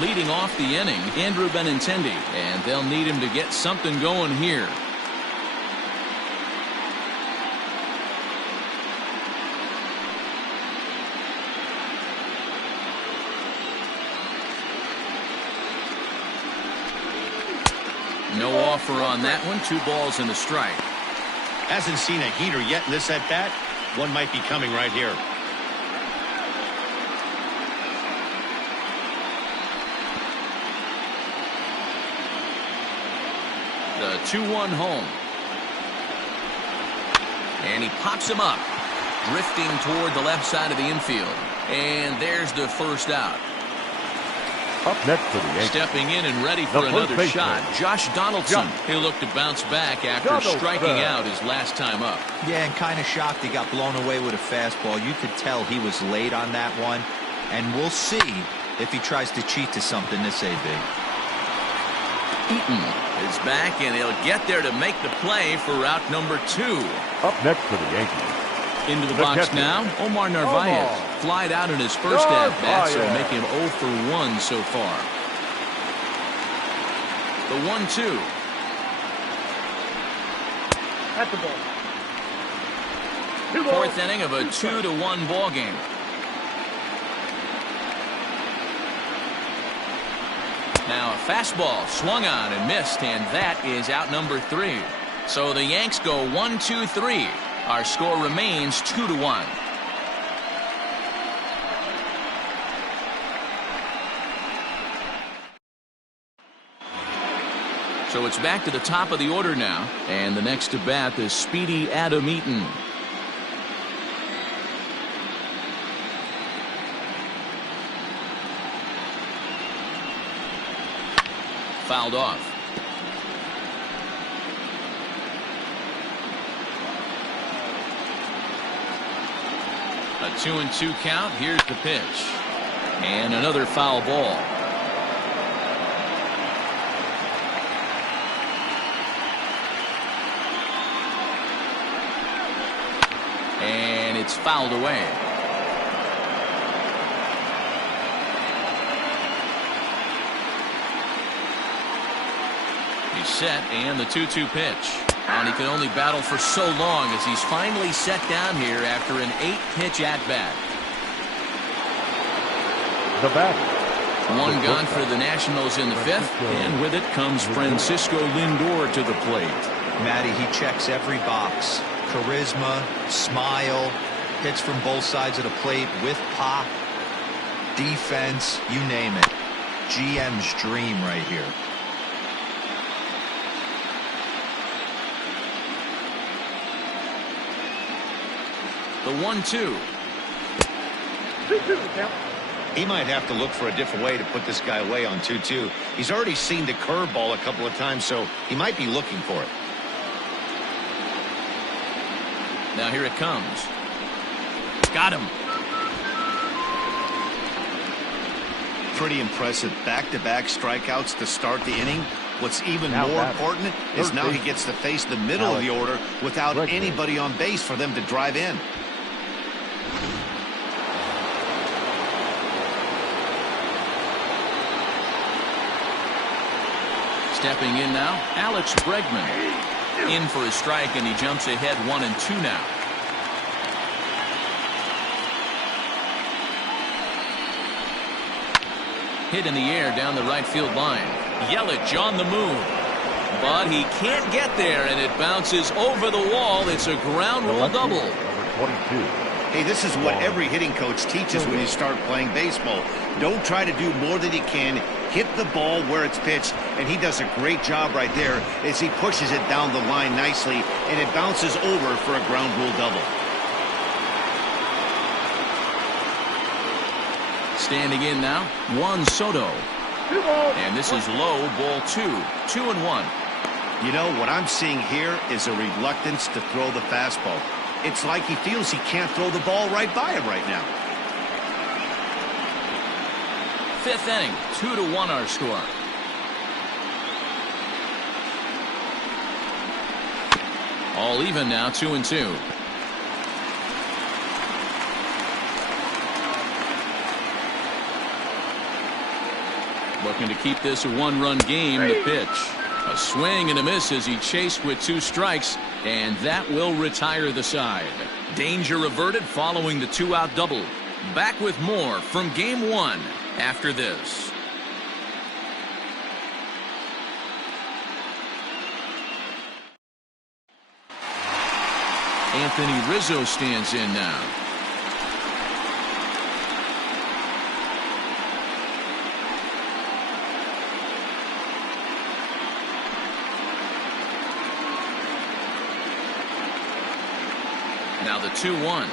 Leading off the inning, Andrew Benintendi, and they'll need him to get something going here. No offer on that one. 2 balls and a strike. Hasn't seen a heater yet in this at-bat. One might be coming right here. The 2-1 home. And he pops him up. Drifting toward the left side of the infield. And there's the first out. Up next for the Yankees. Stepping in and ready for another shot, Josh Donaldson. He'll look to bounce back after striking out his last time up. Yeah, and kind of shocked he got blown away with a fastball. You could tell he was late on that one. And we'll see if he tries to cheat to something this AB. Eaton is back, and he'll get there to make the play for route number 2. Up next for the Yankees. Into the box now, Omar Narvaez. Flied out in his first at-bat, so make him 0 for 1 so far. The 1-2. At the ball. 4th inning of a 2-1 ball game. Now a fastball swung on and missed, and that is out number 3. So the Yanks go 1-2-3. Our score remains 2-1. So it's back to the top of the order now, and the next at bat is speedy Adam Eaton. Fouled off. A 2-2 count. Here's the pitch. And another foul ball. And it's fouled away. He's set, and the 2-2 pitch. And he can only battle for so long as he's finally set down here after an 8-pitch at-bat. The batter. One gone for the Nationals in the 5th, and with it comes Francisco Lindor to the plate. Matty, he checks every box. Charisma, smile, hits from both sides of the plate with pop, defense, you name it. GM's dream right here. The 1-2. He might have to look for a different way to put this guy away on 2-2. He's already seen the curveball a couple of times, so he might be looking for it. Now here it comes. Got him. Pretty impressive back-to-back strikeouts to start the inning. What's even more important is now he gets to face the middle of the order without anybody on base for them to drive in. Stepping in now, Alex Bregman. In for a strike, and he jumps ahead 1-2 now. Hit in the air down the right field line. Yelich on the move. But he can't get there, and it bounces over the wall. It's a ground rule double. Number 22. Hey, this is what every hitting coach teaches when you start playing baseball. Don't try to do more than you can. Hit the ball where it's pitched, and he does a great job right there as he pushes it down the line nicely, and it bounces over for a ground rule double. Standing in now, Juan Soto. And this is low, ball 2. 2-1. You know, what I'm seeing here is a reluctance to throw the fastball. It's like he feels he can't throw the ball right by him right now. 5th inning, 2-1 our score. All even now, 2-2. Looking to keep this a one-run game. The pitch. A swing and a miss as he chased with 2 strikes, and that will retire the side. Danger averted following the 2-out double. Back with more from Game 1 after this. Anthony Rizzo stands in now. Now the 2-1.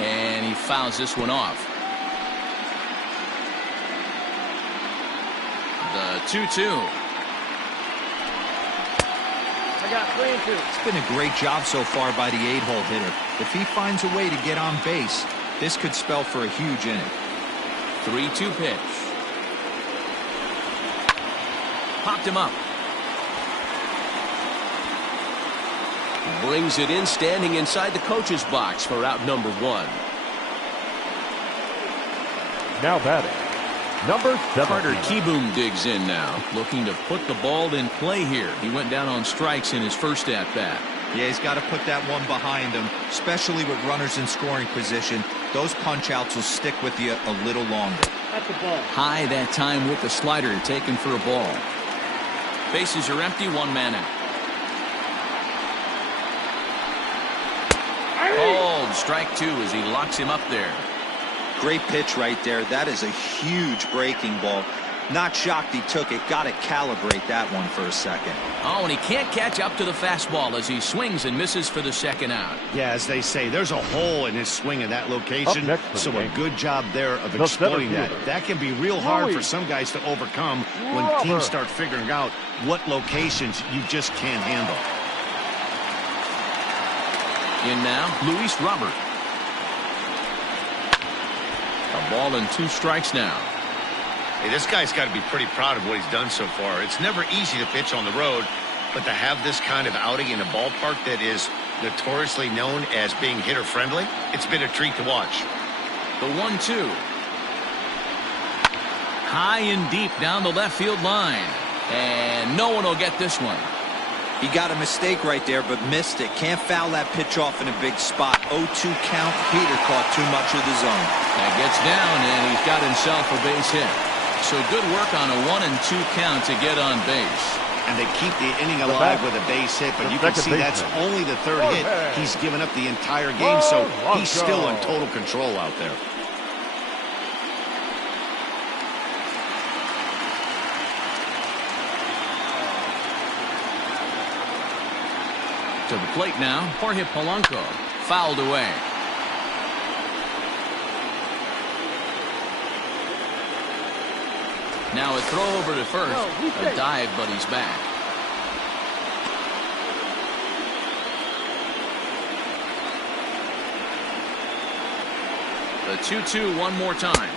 And he fouls this one off. The 2-2. I got 3 and 2. It's been a great job so far by the 8-hole hitter. If he finds a way to get on base, this could spell for a huge inning. 3-2 pitch. Popped him up. Brings it in, standing inside the coach's box for out number 1. Now batting, number 7. Carter Kieboom digs in now, looking to put the ball in play here. He went down on strikes in his first at-bat. Yeah, he's got to put that one behind him, especially with runners in scoring position. Those punch-outs will stick with you a little longer. That's a ball. High that time with the slider, taken for a ball. Bases are empty, 1 man out. Called strike 2 as he locks him up there. Great pitch right there. That is a huge breaking ball. Not shocked he took it. Got to calibrate that one for a second. Oh, and he can't catch up to the fastball as he swings and misses for the 2nd out. Yeah, as they say, there's a hole in his swing in that location. So a good job there of exploiting that. That can be real hard for some guys to overcome when teams start figuring out what locations you just can't handle. In now, Luis Robert. A ball and 2 strikes now. Hey, this guy's got to be pretty proud of what he's done so far. It's never easy to pitch on the road, but to have this kind of outing in a ballpark that is notoriously known as being hitter-friendly, it's been a treat to watch. The 1-2. High and deep down the left field line. And no one will get this one. He got a mistake right there, but missed it. Can't foul that pitch off in a big spot. 0-2 count. Peter caught too much of the zone. That gets down, and he's got himself a base hit. So good work on a 1-2 count to get on base. And they keep the inning alive with a base hit, but you can see that's only the 3rd hit. He's given up the entire game, so he's still in total control out there. To the plate now, Jorge Polanco. Fouled away. Now a throw over to first. A dive, but he's back. The 2-2 one more time.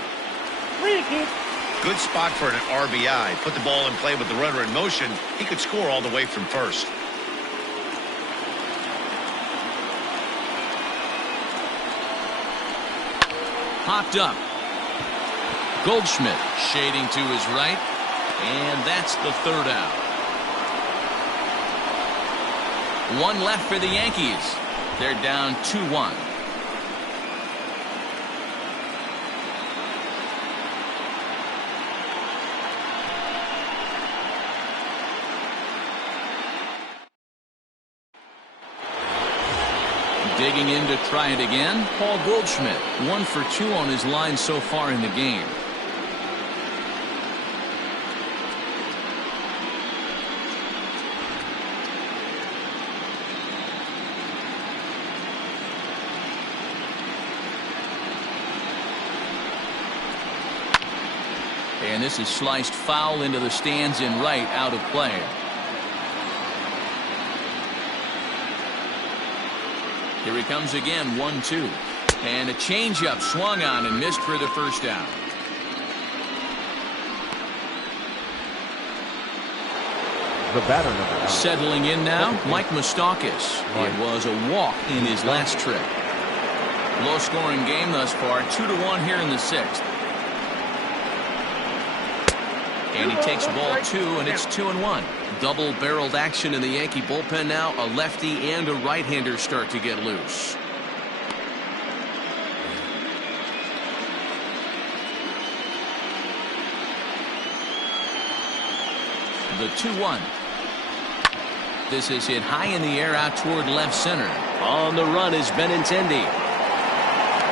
Good spot for an RBI. Put the ball in play with the runner in motion. He could score all the way from first. Popped up. Goldschmidt shading to his right, and that's the 3rd out. 1 left for the Yankees. They're down 2-1. Digging in to try it again, Paul Goldschmidt, 1 for 2 on his line so far in the game. And this is sliced foul into the stands in right, out of play. Here he comes again, 1-2. And a changeup swung on and missed for the first down. The batter number 9. Settling in now, Mike Moustakas. It was a walk in his last trip. Low-scoring game thus far, 2-1 here in the 6th. And he takes ball 2, and it's 2-1. Double-barreled action in the Yankee bullpen now. A lefty and a right-hander start to get loose. The 2-1. This is hit high in the air out toward left center. On the run is Benintendi.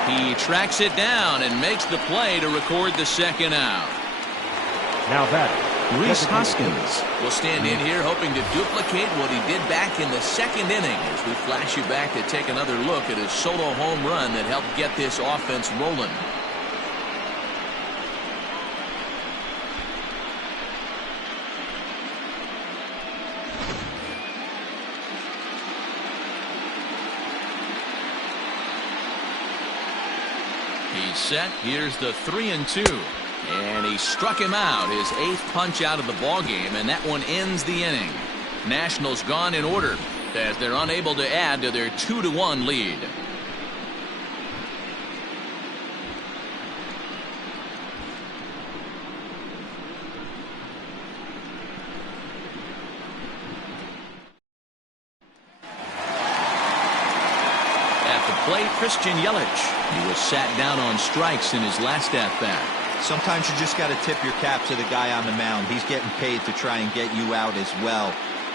He tracks it down and makes the play to record the second out. Now that Rhys Hoskins will stand in here hoping to duplicate what he did back in the 2nd inning as we flash you back to take another look at his solo home run that helped get this offense rolling. He's set. Here's the 3-2. And he struck him out, his 8th punch out of the ball game, and that one ends the inning. Nationals gone in order as they're unable to add to their 2-1 lead. At the plate, Christian Yelich. He was sat down on strikes in his last at-bat. Sometimes you just got to tip your cap to the guy on the mound. He's getting paid to try and get you out as well.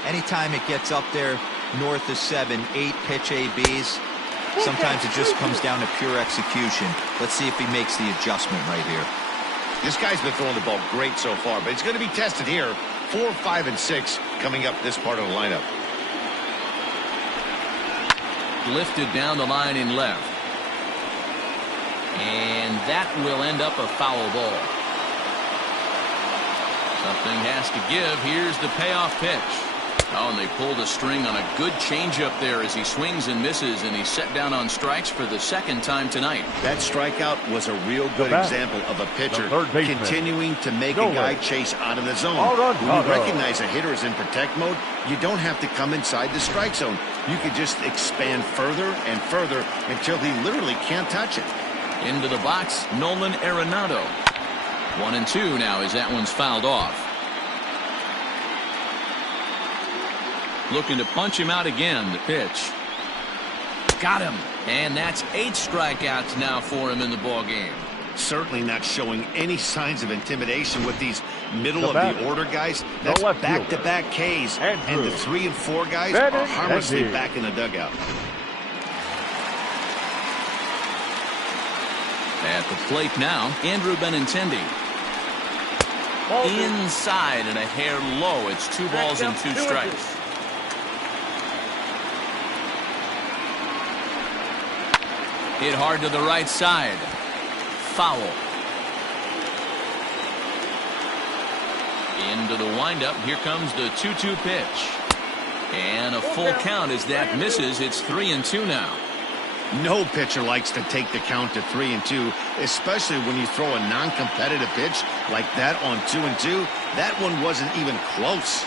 Anytime it gets up there north of 7, 8 pitch ABs, sometimes it just comes down to pure execution. Let's see if he makes the adjustment right here. This guy's been throwing the ball great so far, but it's going to be tested here. 4, 5, and 6 coming up this part of the lineup. Lifted down the line in left. And that will end up a foul ball. Something has to give. Here's the payoff pitch. Oh, and they pulled a string on a good changeup there as he swings and misses, and he's set down on strikes for the 2nd time tonight. That strikeout was a real good example of a pitcher continuing to make a guy chase out of the zone. When you recognize a hitter is in protect mode, you don't have to come inside the strike zone. You can just expand further and further until he literally can't touch it. Into the box, Nolan Arenado. 1-2 now as that one's fouled off. Looking to punch him out again. The pitch. Got him. And that's 8 strikeouts now for him in the ball game. Certainly not showing any signs of intimidation with these middle of the order guys. That's back-to-back Ks. And the 3 and 4 guys are harmlessly back in the dugout. At the plate now, Andrew Benintendi. Inside and a hair low. It's 2 balls and 2 strikes. Hit hard to the right side. Foul. Into the windup. Here comes the 2-2 pitch. And a full count as that misses. It's 3-2 now. No pitcher likes to take the count to 3-2, especially when you throw a non-competitive pitch like that on 2-2. That one wasn't even close.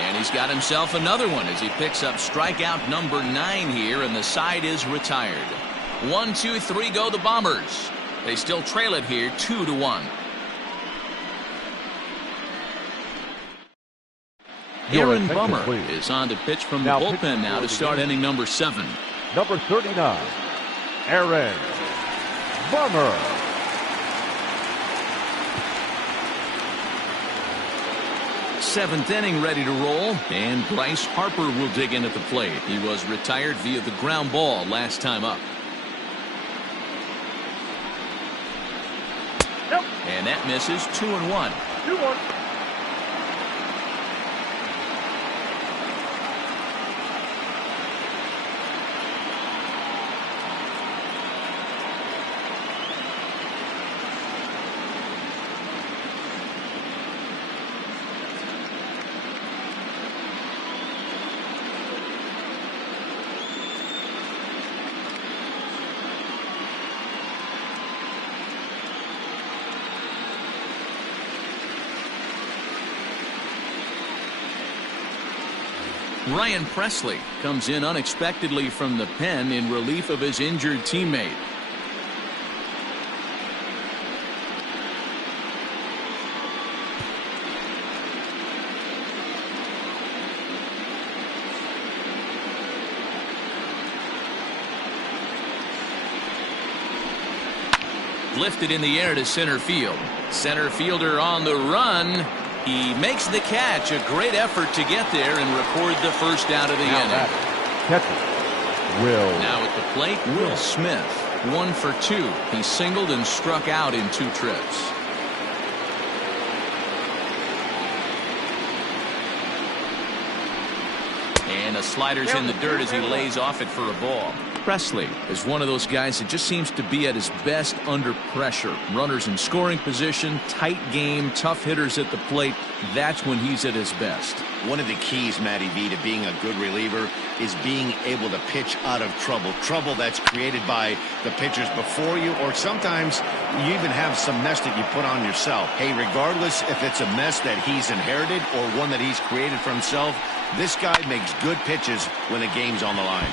And he's got himself another one as he picks up strikeout number 9 here, and the side is retired. 1, 2, 3 go the Bombers. They still trail it here 2-1. Aaron Bummer is on to pitch from the bullpen now to start inning number 7. Number 39, Aaron Bummer. seventh inning ready to roll, and Bryce Harper will dig in at the plate. He was retired via the ground ball last time up. Nope. And that misses. 2-1. 2-1. Ryan Presley comes in unexpectedly from the pen in relief of his injured teammate. Lifted in the air to center field. Center fielder on the run. He makes the catch. A great effort to get there and record the first out of the inning. Catcher, Will. Now at the plate, Will Smith. 1 for 2. He singled and struck out in 2 trips. And a slider's in the dirt as he lays off it for a ball. Presley is one of those guys that just seems to be at his best under pressure. Runners in scoring position, tight game, tough hitters at the plate. That's when he's at his best. One of the keys, Matty V, to being a good reliever is being able to pitch out of trouble. Trouble that's created by the pitchers before you, or sometimes you even have some mess that you put on yourself. Hey, regardless if it's a mess that he's inherited or one that he's created for himself, this guy makes good pitches when the game's on the line.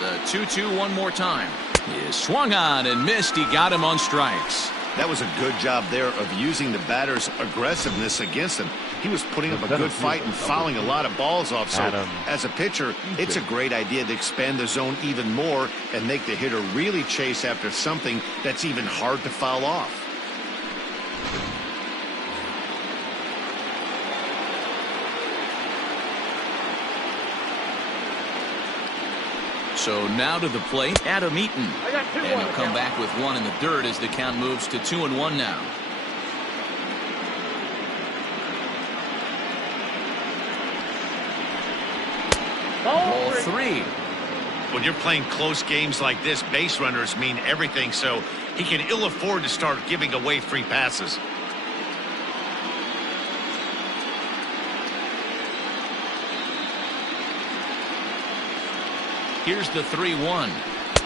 The 2-2 one more time. He is swung on and missed. He got him on strikes. That was a good job there of using the batter's aggressiveness against him. He was putting up a good fight and fouling a lot of balls off. So as a pitcher, it's a great idea to expand the zone even more and make the hitter really chase after something that's even hard to foul off. So now to the plate, Adam Eaton. And he'll come back with 1 in the dirt as the count moves to 2-1 now. Ball 3. When you're playing close games like this, base runners mean everything, so he can ill afford to start giving away free passes. Here's the 3-1.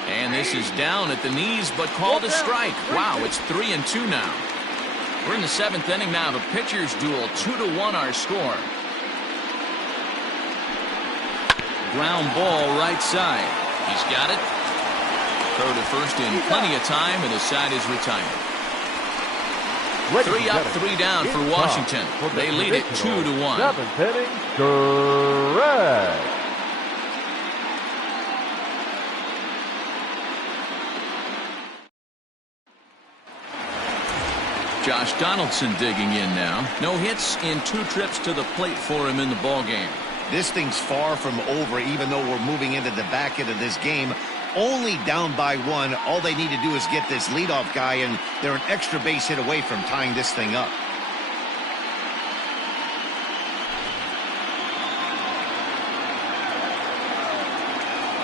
And this is down at the knees, but called a strike. Wow, it's 3-2 now. We're in the 7th inning now. The pitcher's duel, 2-1 our score. Ground ball right side. He's got it. Throw to first in plenty of time, and the side is retired. 3 up, 3 down for Washington. They lead it 2-1. 7th inning, correct. Josh Donaldson digging in now. No hits in 2 trips to the plate for him in the ballgame. This thing's far from over, even though we're moving into the back end of this game. Only down by 1. All they need to do is get this leadoff guy, and they're an extra base hit away from tying this thing up.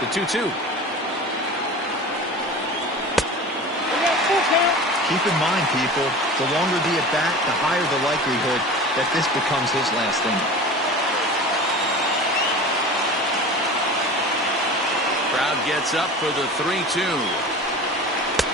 The 2-2. Keep in mind, people, the longer the at-bat, the higher the likelihood that this becomes his last inning. Crowd gets up for the 3-2.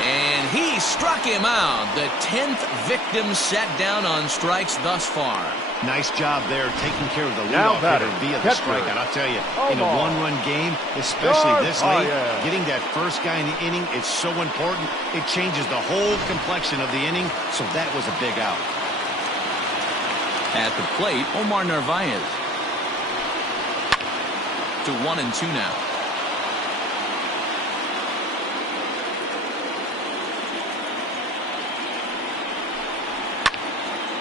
And he struck him out. The 10th victim set down on strikes thus far. Nice job there taking care of the leadoff hitter via the strikeout. I'll tell you, in a one-run game, especially this late, getting that first guy in the inning is so important. It changes the whole complexion of the inning, so that was a big out. At the plate, Omar Narvaez. To 1-2 now.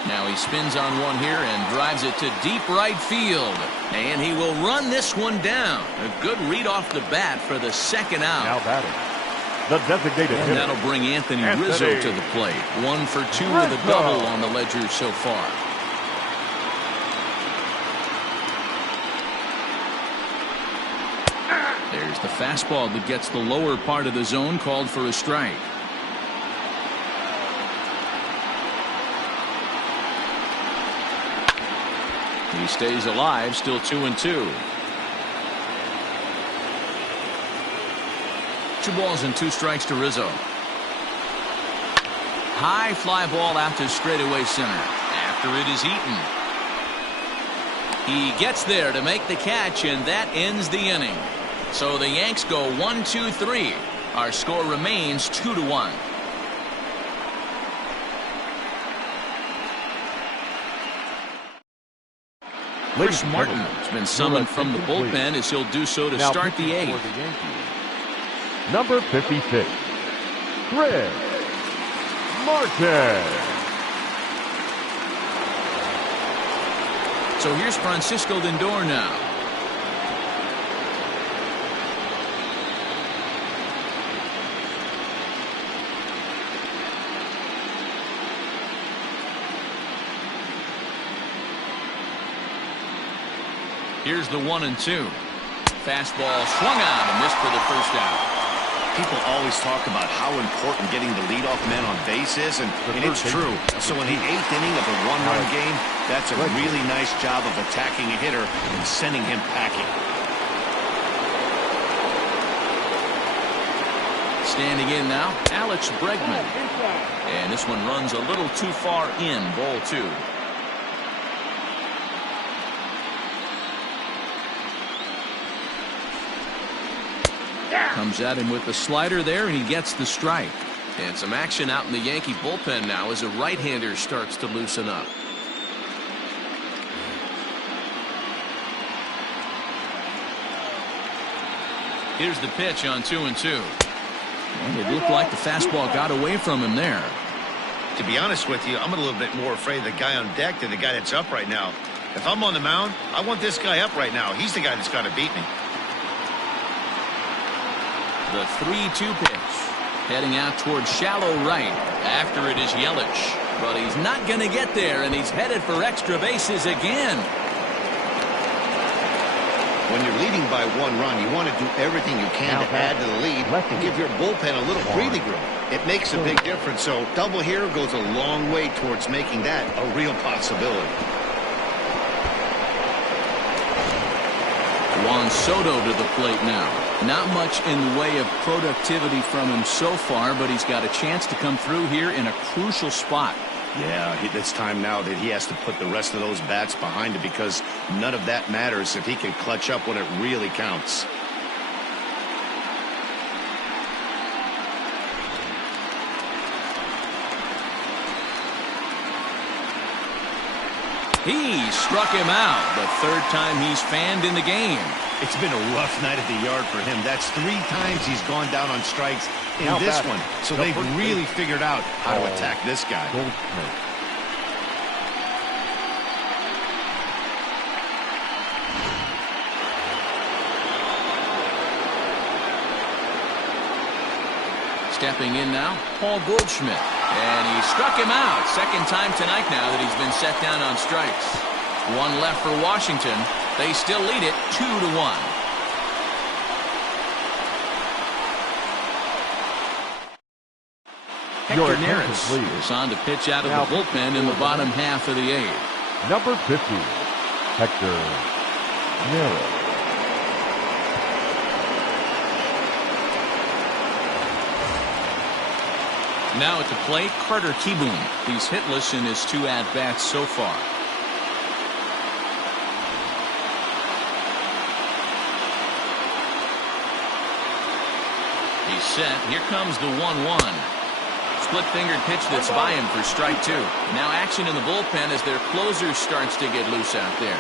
Now he spins on one here and drives it to deep right field. And he will run this one down. A good read off the bat for the second out. Now batting, the designated hitter. And that'll bring Anthony Rizzo to the plate. 1 for 2 with a double on the ledger so far. There's the fastball that gets the lower part of the zone, called for a strike. He stays alive, still 2-2. 2 balls and 2 strikes to Rizzo. High fly ball out to straightaway center. After it is Eaton. He gets there to make the catch, and that ends the inning. So the Yanks go 1-2-3. Our score remains 2-1. Chris Martin has been summoned from the bullpen as he'll do so to start the 8th. Number 56, Chris Martin. So here's Francisco Lindor now. Here's the 1-2. Fastball swung out and missed for the first out. People always talk about how important getting the leadoff man on base is, and it's true. So in the 8th inning of a 1-run game, that's a really nice job of attacking a hitter and sending him packing. Standing in now, Alex Bregman. And this one runs a little too far in, ball 2. Comes at him with the slider there, and he gets the strike. And some action out in the Yankee bullpen now as a right-hander starts to loosen up. Here's the pitch on 2-2. And it looked like the fastball got away from him there. To be honest with you, I'm a little bit more afraid of the guy on deck than the guy that's up right now. If I'm on the mound, I want this guy up right now. He's the guy that's got to beat me. The 3-2 pitch. Heading out towards shallow right. After it is Yelich. But he's not going to get there, and he's headed for extra bases again. When you're leading by 1 run, you want to do everything you can to add to the lead and give your bullpen a little breathing room. It makes a big difference, so double here goes a long way towards making that a real possibility. Juan Soto to the plate now. Not much in the way of productivity from him so far, but he's got a chance to come through here in a crucial spot. Yeah, it's time now that he has to put the rest of those bats behind it, because none of that matters if he can clutch up when it really counts. He struck him out, the 3rd time he's fanned in the game. It's been a rough night at the yard for him. That's 3 times he's gone down on strikes in this one. So they've really figured out how to attack this guy. Stepping in now, Paul Goldschmidt. And he struck him out. 2nd time tonight now that he's been set down on strikes. 1 left for Washington. They still lead it 2-1. Hector Neris is on to pitch out of the bullpen in the bottom half of the 8th. Number 50, Hector Neris. Now at the plate, Carter Kieboom. He's hitless in his 2 at-bats so far. He's set. Here comes the 1-1. Split-fingered pitch that's by him for strike 2. Now action in the bullpen as their closer starts to get loose out there.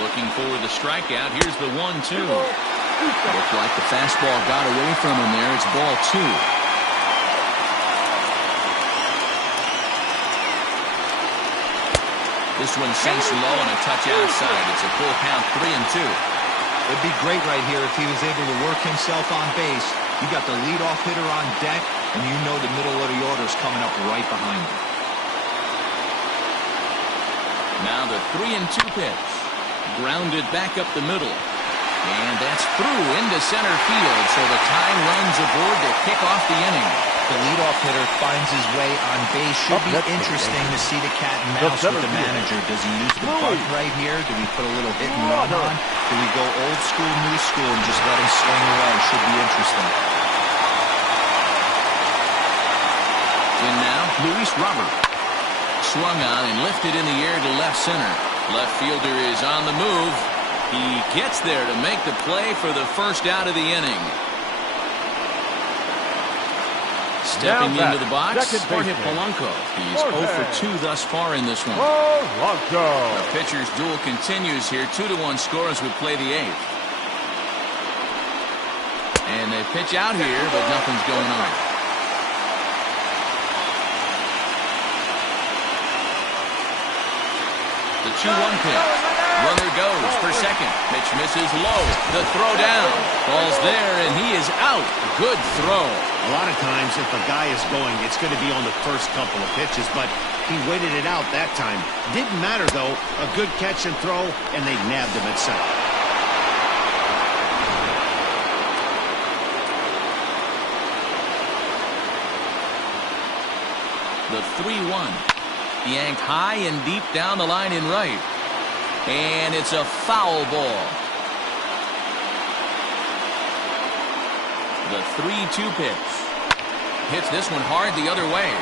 Looking for the strikeout. Here's the 1-2. Looked like the fastball got away from him there. It's ball 2. This one sinks low and a touch outside. It's a full count, 3-2. It'd be great right here if he was able to work himself on base. You got the leadoff hitter on deck, and you know the middle of the order is coming up right behind him. Now the 3-2 pitch. Grounded back up the middle. And that's through into center field, so the tying runs aboard to kick off the inning. The leadoff hitter finds his way on base. Should be interesting to see the cat and mouse with the manager. Does he use the button right here? Do we put a little hit and run on? Do we go old school, new school, and just let him swing away? Should be interesting. In now, Luis Robert. Swung on and lifted in the air to left center. Left fielder is on the move. He gets there to make the play for the first out of the inning. Stepping into the box, Jorge Polanco. He's 0 for 2 thus far in this one. The pitcher's duel continues here. 2-1 score as we play the 8th. And they pitch out here, but nothing's going on. The 2-1 pitch. Runner goes for second. Pitch misses low. The throw down. Ball's there, and he is out. Good throw. A lot of times, if a guy is going, it's going to be on the first couple of pitches, but he waited it out that time. Didn't matter, though. A good catch and throw, and they nabbed him at center. The 3-1. Yanked high and deep down the line in right. And it's a foul ball. The 3-2 pitch. Hits this one hard the other way.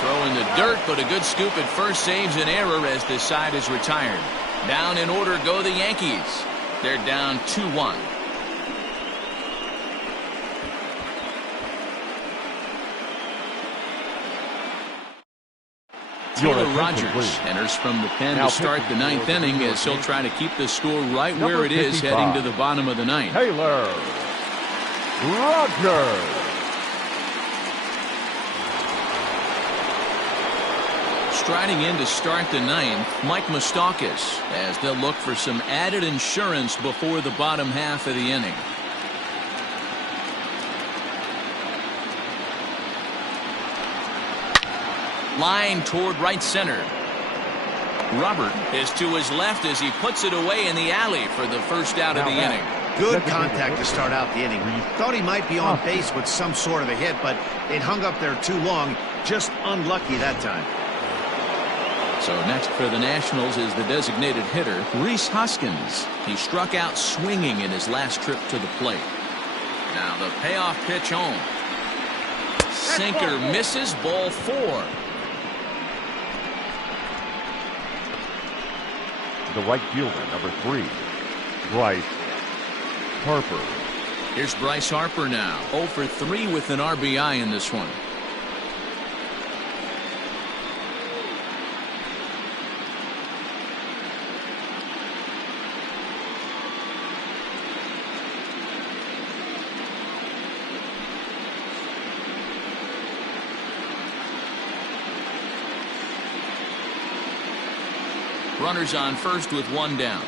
Throw in the dirt, but a good scoop at first saves an error as this side is retired. Down in order go the Yankees. They're down 2-1. Taylor Rogers enters from the pen to start the 9th inning as he'll try to keep the score right where it is heading to the bottom of the 9th. Taylor Rogers. Striding in to start the 9th, Mike Moustakas, as they'll look for some added insurance before the bottom half of the inning. Line toward right center. Robert is to his left as he puts it away in the alley for the first out of the inning. Good contact to start out the inning. Thought he might be on base with some sort of a hit, but it hung up there too long. Just unlucky that time. So next for the Nationals is the designated hitter, Rhys Hoskins. He struck out swinging in his last trip to the plate. Now the payoff pitch home. Sinker misses, ball 4. The right fielder, number 3, Bryce Harper. Here's Bryce Harper now, 0 for 3 with an RBI in this one. Runners on first with 1 down.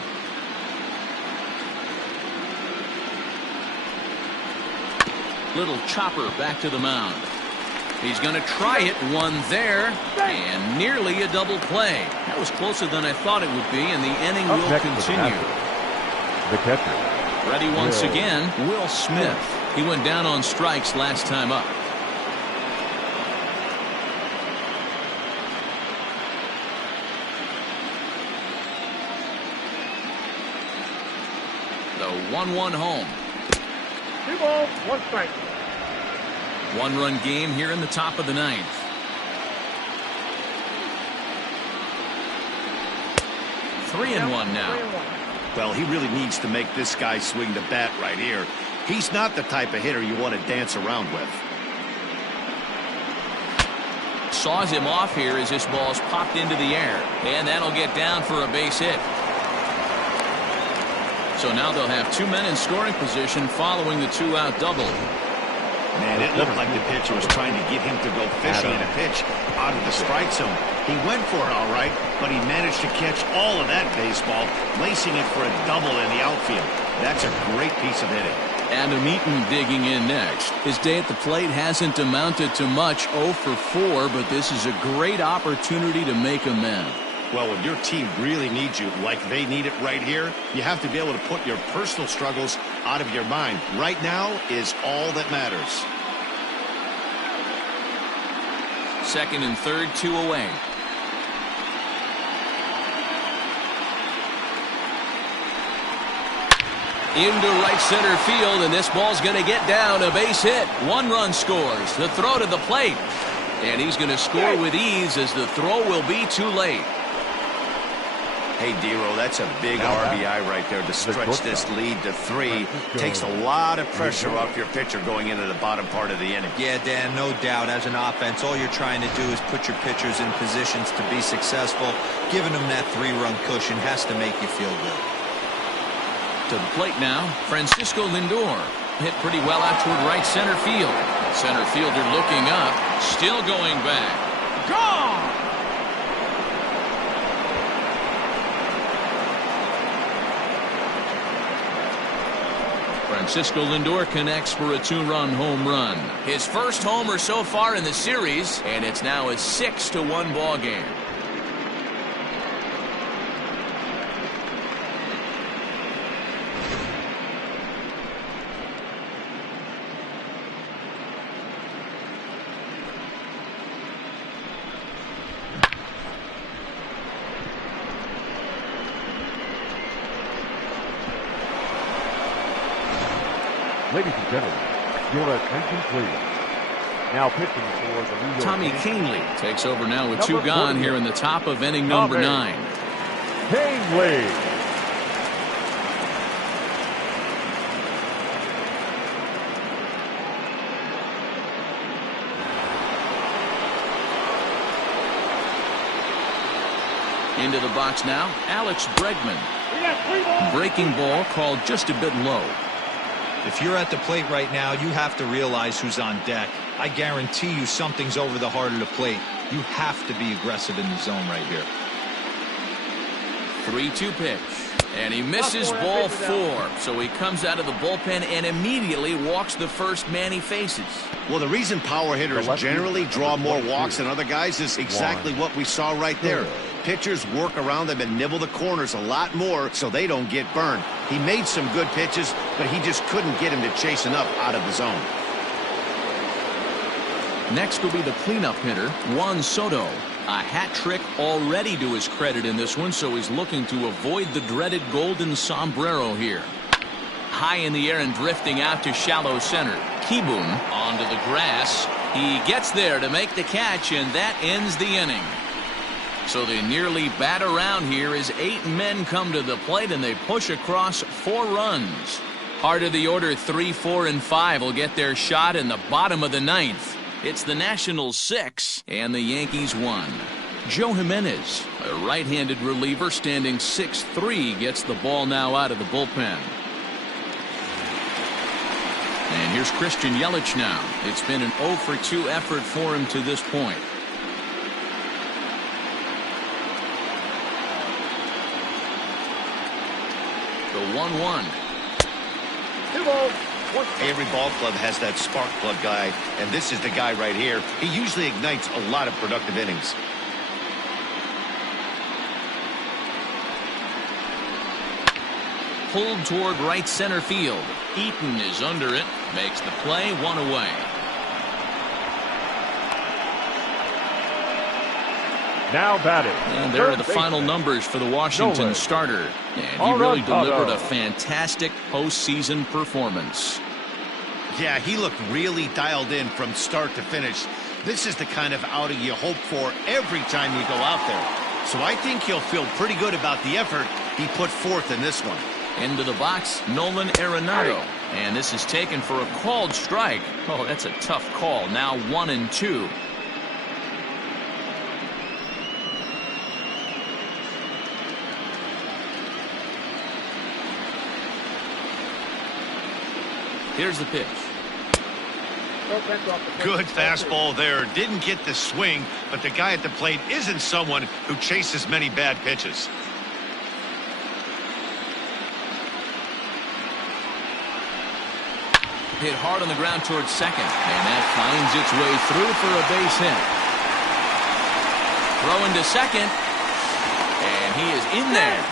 Little chopper back to the mound. He's going to try it. One there, and nearly a double play. That was closer than I thought it would be, and the inning will continue. The catcher. Ready once again, Will Smith. He went down on strikes last time up. The 1-1 home. 2 balls, 1 strike. 1-run game here in the top of the 9th. Three and one now. Well, he really needs to make this guy swing the bat right here. He's not the type of hitter you want to dance around with. Saws him off here as this ball's popped into the air, and that'll get down for a base hit. So now they'll have 2 men in scoring position following the 2-out double. Man, it looked like the pitcher was trying to get him to go fishing in a pitch out of the strike zone. He went for it all right, but he managed to catch all of that baseball, lacing it for a double in the outfield. That's a great piece of hitting. Adam Eaton digging in next. His day at the plate hasn't amounted to much, 0 for 4, but this is a great opportunity to make amends. Well, when your team really needs you, like they need it right here, you have to be able to put your personal struggles out of your mind. Right now is all that matters. Second and third, 2 away. Into right center field, and this ball's going to get down. A base hit. 1 run scores. The throw to the plate. And he's going to score with ease as the throw will be too late. Hey, Dero, that's a big RBI right there to stretch this lead to 3. Takes a lot of pressure off your pitcher going into the bottom part of the inning. Yeah, Dan, no doubt. As an offense, all you're trying to do is put your pitchers in positions to be successful. Giving them that 3-run cushion has to make you feel good. To the plate now, Francisco Lindor. Hit pretty well out toward right center field. Center fielder looking up, still going back. Gone! Francisco Lindor connects for a 2-run home run. His first homer so far in the series, and it's now a 6-1 ball game. Ladies and gentlemen, your attention please. Now pitching for the New York Tommy Kahnle takes over now with 2 gone here in the top of inning number 9. Kahnle. Into the box now, Alex Bregman. Breaking ball called just a bit low. If you're at the plate right now, you have to realize who's on deck. I guarantee you something's over the heart of the plate. You have to be aggressive in the zone right here. 3-2 pitch. And he misses ball 4. So he comes out of the bullpen and immediately walks the first man he faces. Well, the reason power hitters generally draw more walks than other guys is exactly what we saw right there. Pitchers work around them and nibble the corners a lot more so they don't get burned. He made some good pitches, but he just couldn't get him to chase enough out of the zone. Next will be the cleanup hitter, Juan Soto. A hat trick already to his credit in this one, so he's looking to avoid the dreaded golden sombrero here. High in the air and drifting out to shallow center. Kieboom onto the grass. He gets there to make the catch, and that ends the inning. So they nearly bat around here as 8 men come to the plate, and they push across 4 runs. Heart of the order 3, 4, and 5 will get their shot in the bottom of the 9th. It's the Nationals 6 and the Yankees 1. Joe Jimenez, a right-handed reliever standing 6'3", gets the ball now out of the bullpen. And here's Christian Yelich now. It's been an 0 for 2 effort for him to this point. The 1-1. 2 balls. Every ball club has that spark plug guy, and this is the guy right here. He usually ignites a lot of productive innings. Pulled toward right center field. Eaton is under it. Makes the play, 1 away. Now batting. And there are the final numbers for the Washington starter. And he really delivered a fantastic postseason performance. Yeah, he looked really dialed in from start to finish. This is the kind of outing you hope for every time you go out there. So I think he'll feel pretty good about the effort he put forth in this one. Into the box, Nolan Arenado. And this is taken for a called strike. Oh, that's a tough call. Now 1-2. Here's the pitch. Good fastball there. Didn't get the swing, but the guy at the plate isn't someone who chases many bad pitches. Hit hard on the ground towards second, and that finds its way through for a base hit. Throwing to second, and he is in there.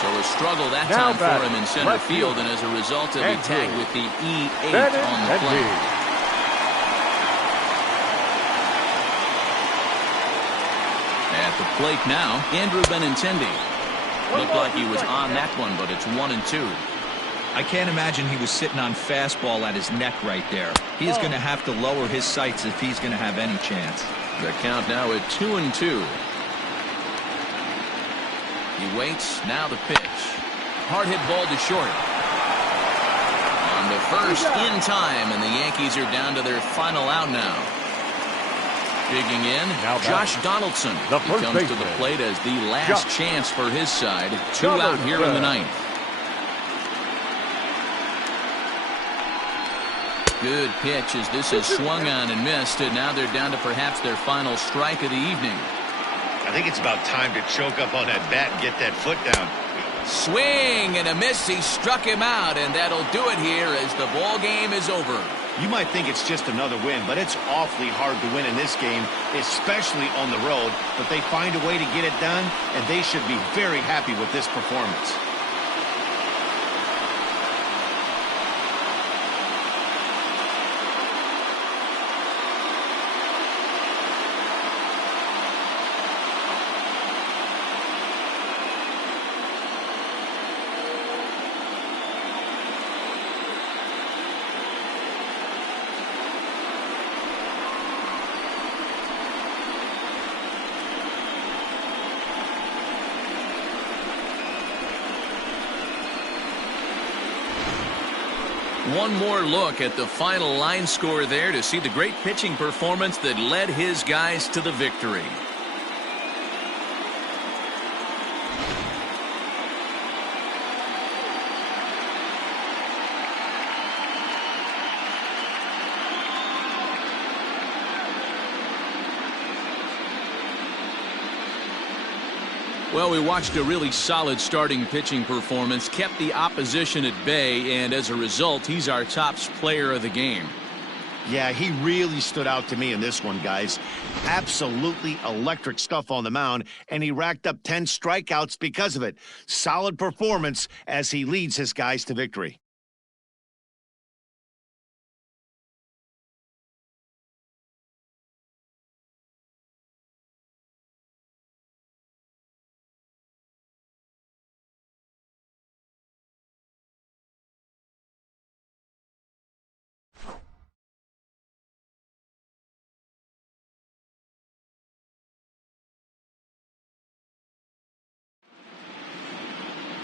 So a struggle that time for him in center field, and as a result of a tag with the E8 on the plate. At the plate now, Andrew Benintendi. Looked like he was on that one, but it's 1-2. I can't imagine he was sitting on fastball at his neck right there. He is going to have to lower his sights if he's going to have any chance. The count now at 2-2. He waits. Now the pitch. Hard hit ball to short. On the first in time, and the Yankees are down to their final out now. Digging in, Josh Donaldson. He comes to the plate as the last chance for his side. 2 out here in the ninth. Good pitch as this is swung on and missed, and now they're down to perhaps their final strike of the evening. I think it's about time to choke up on that bat and get that foot down. Swing and a miss. He struck him out, and that'll do it here as the ball game is over. You might think it's just another win, but it's awfully hard to win in this game, especially on the road. But they find a way to get it done, and they should be very happy with this performance. One more look at the final line score there to see the great pitching performance that led his guys to the victory. Well, we watched a really solid starting pitching performance, kept the opposition at bay, and as a result, he's our top player of the game. Yeah, he really stood out to me in this one, guys. Absolutely electric stuff on the mound, and he racked up 10 strikeouts because of it. Solid performance as he leads his guys to victory.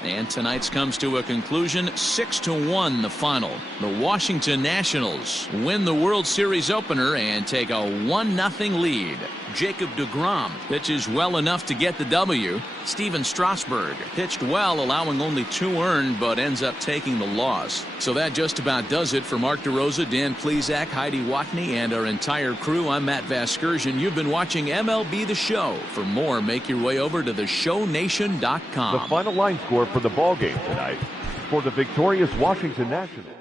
And tonight's comes to a conclusion. 6-1 the final. The Washington Nationals win the World Series opener and take a 1-0 lead. Jacob deGrom pitches well enough to get the W. Steven Strasburg pitched well, allowing only 2 earned, but ends up taking the loss. So that just about does it for Mark DeRosa, Dan Plesac, Heidi Watney, and our entire crew. I'm Matt Vasgersian. You've been watching MLB The Show. For more, make your way over to theshownation.com. The final line score for the ball game tonight for the victorious Washington Nationals.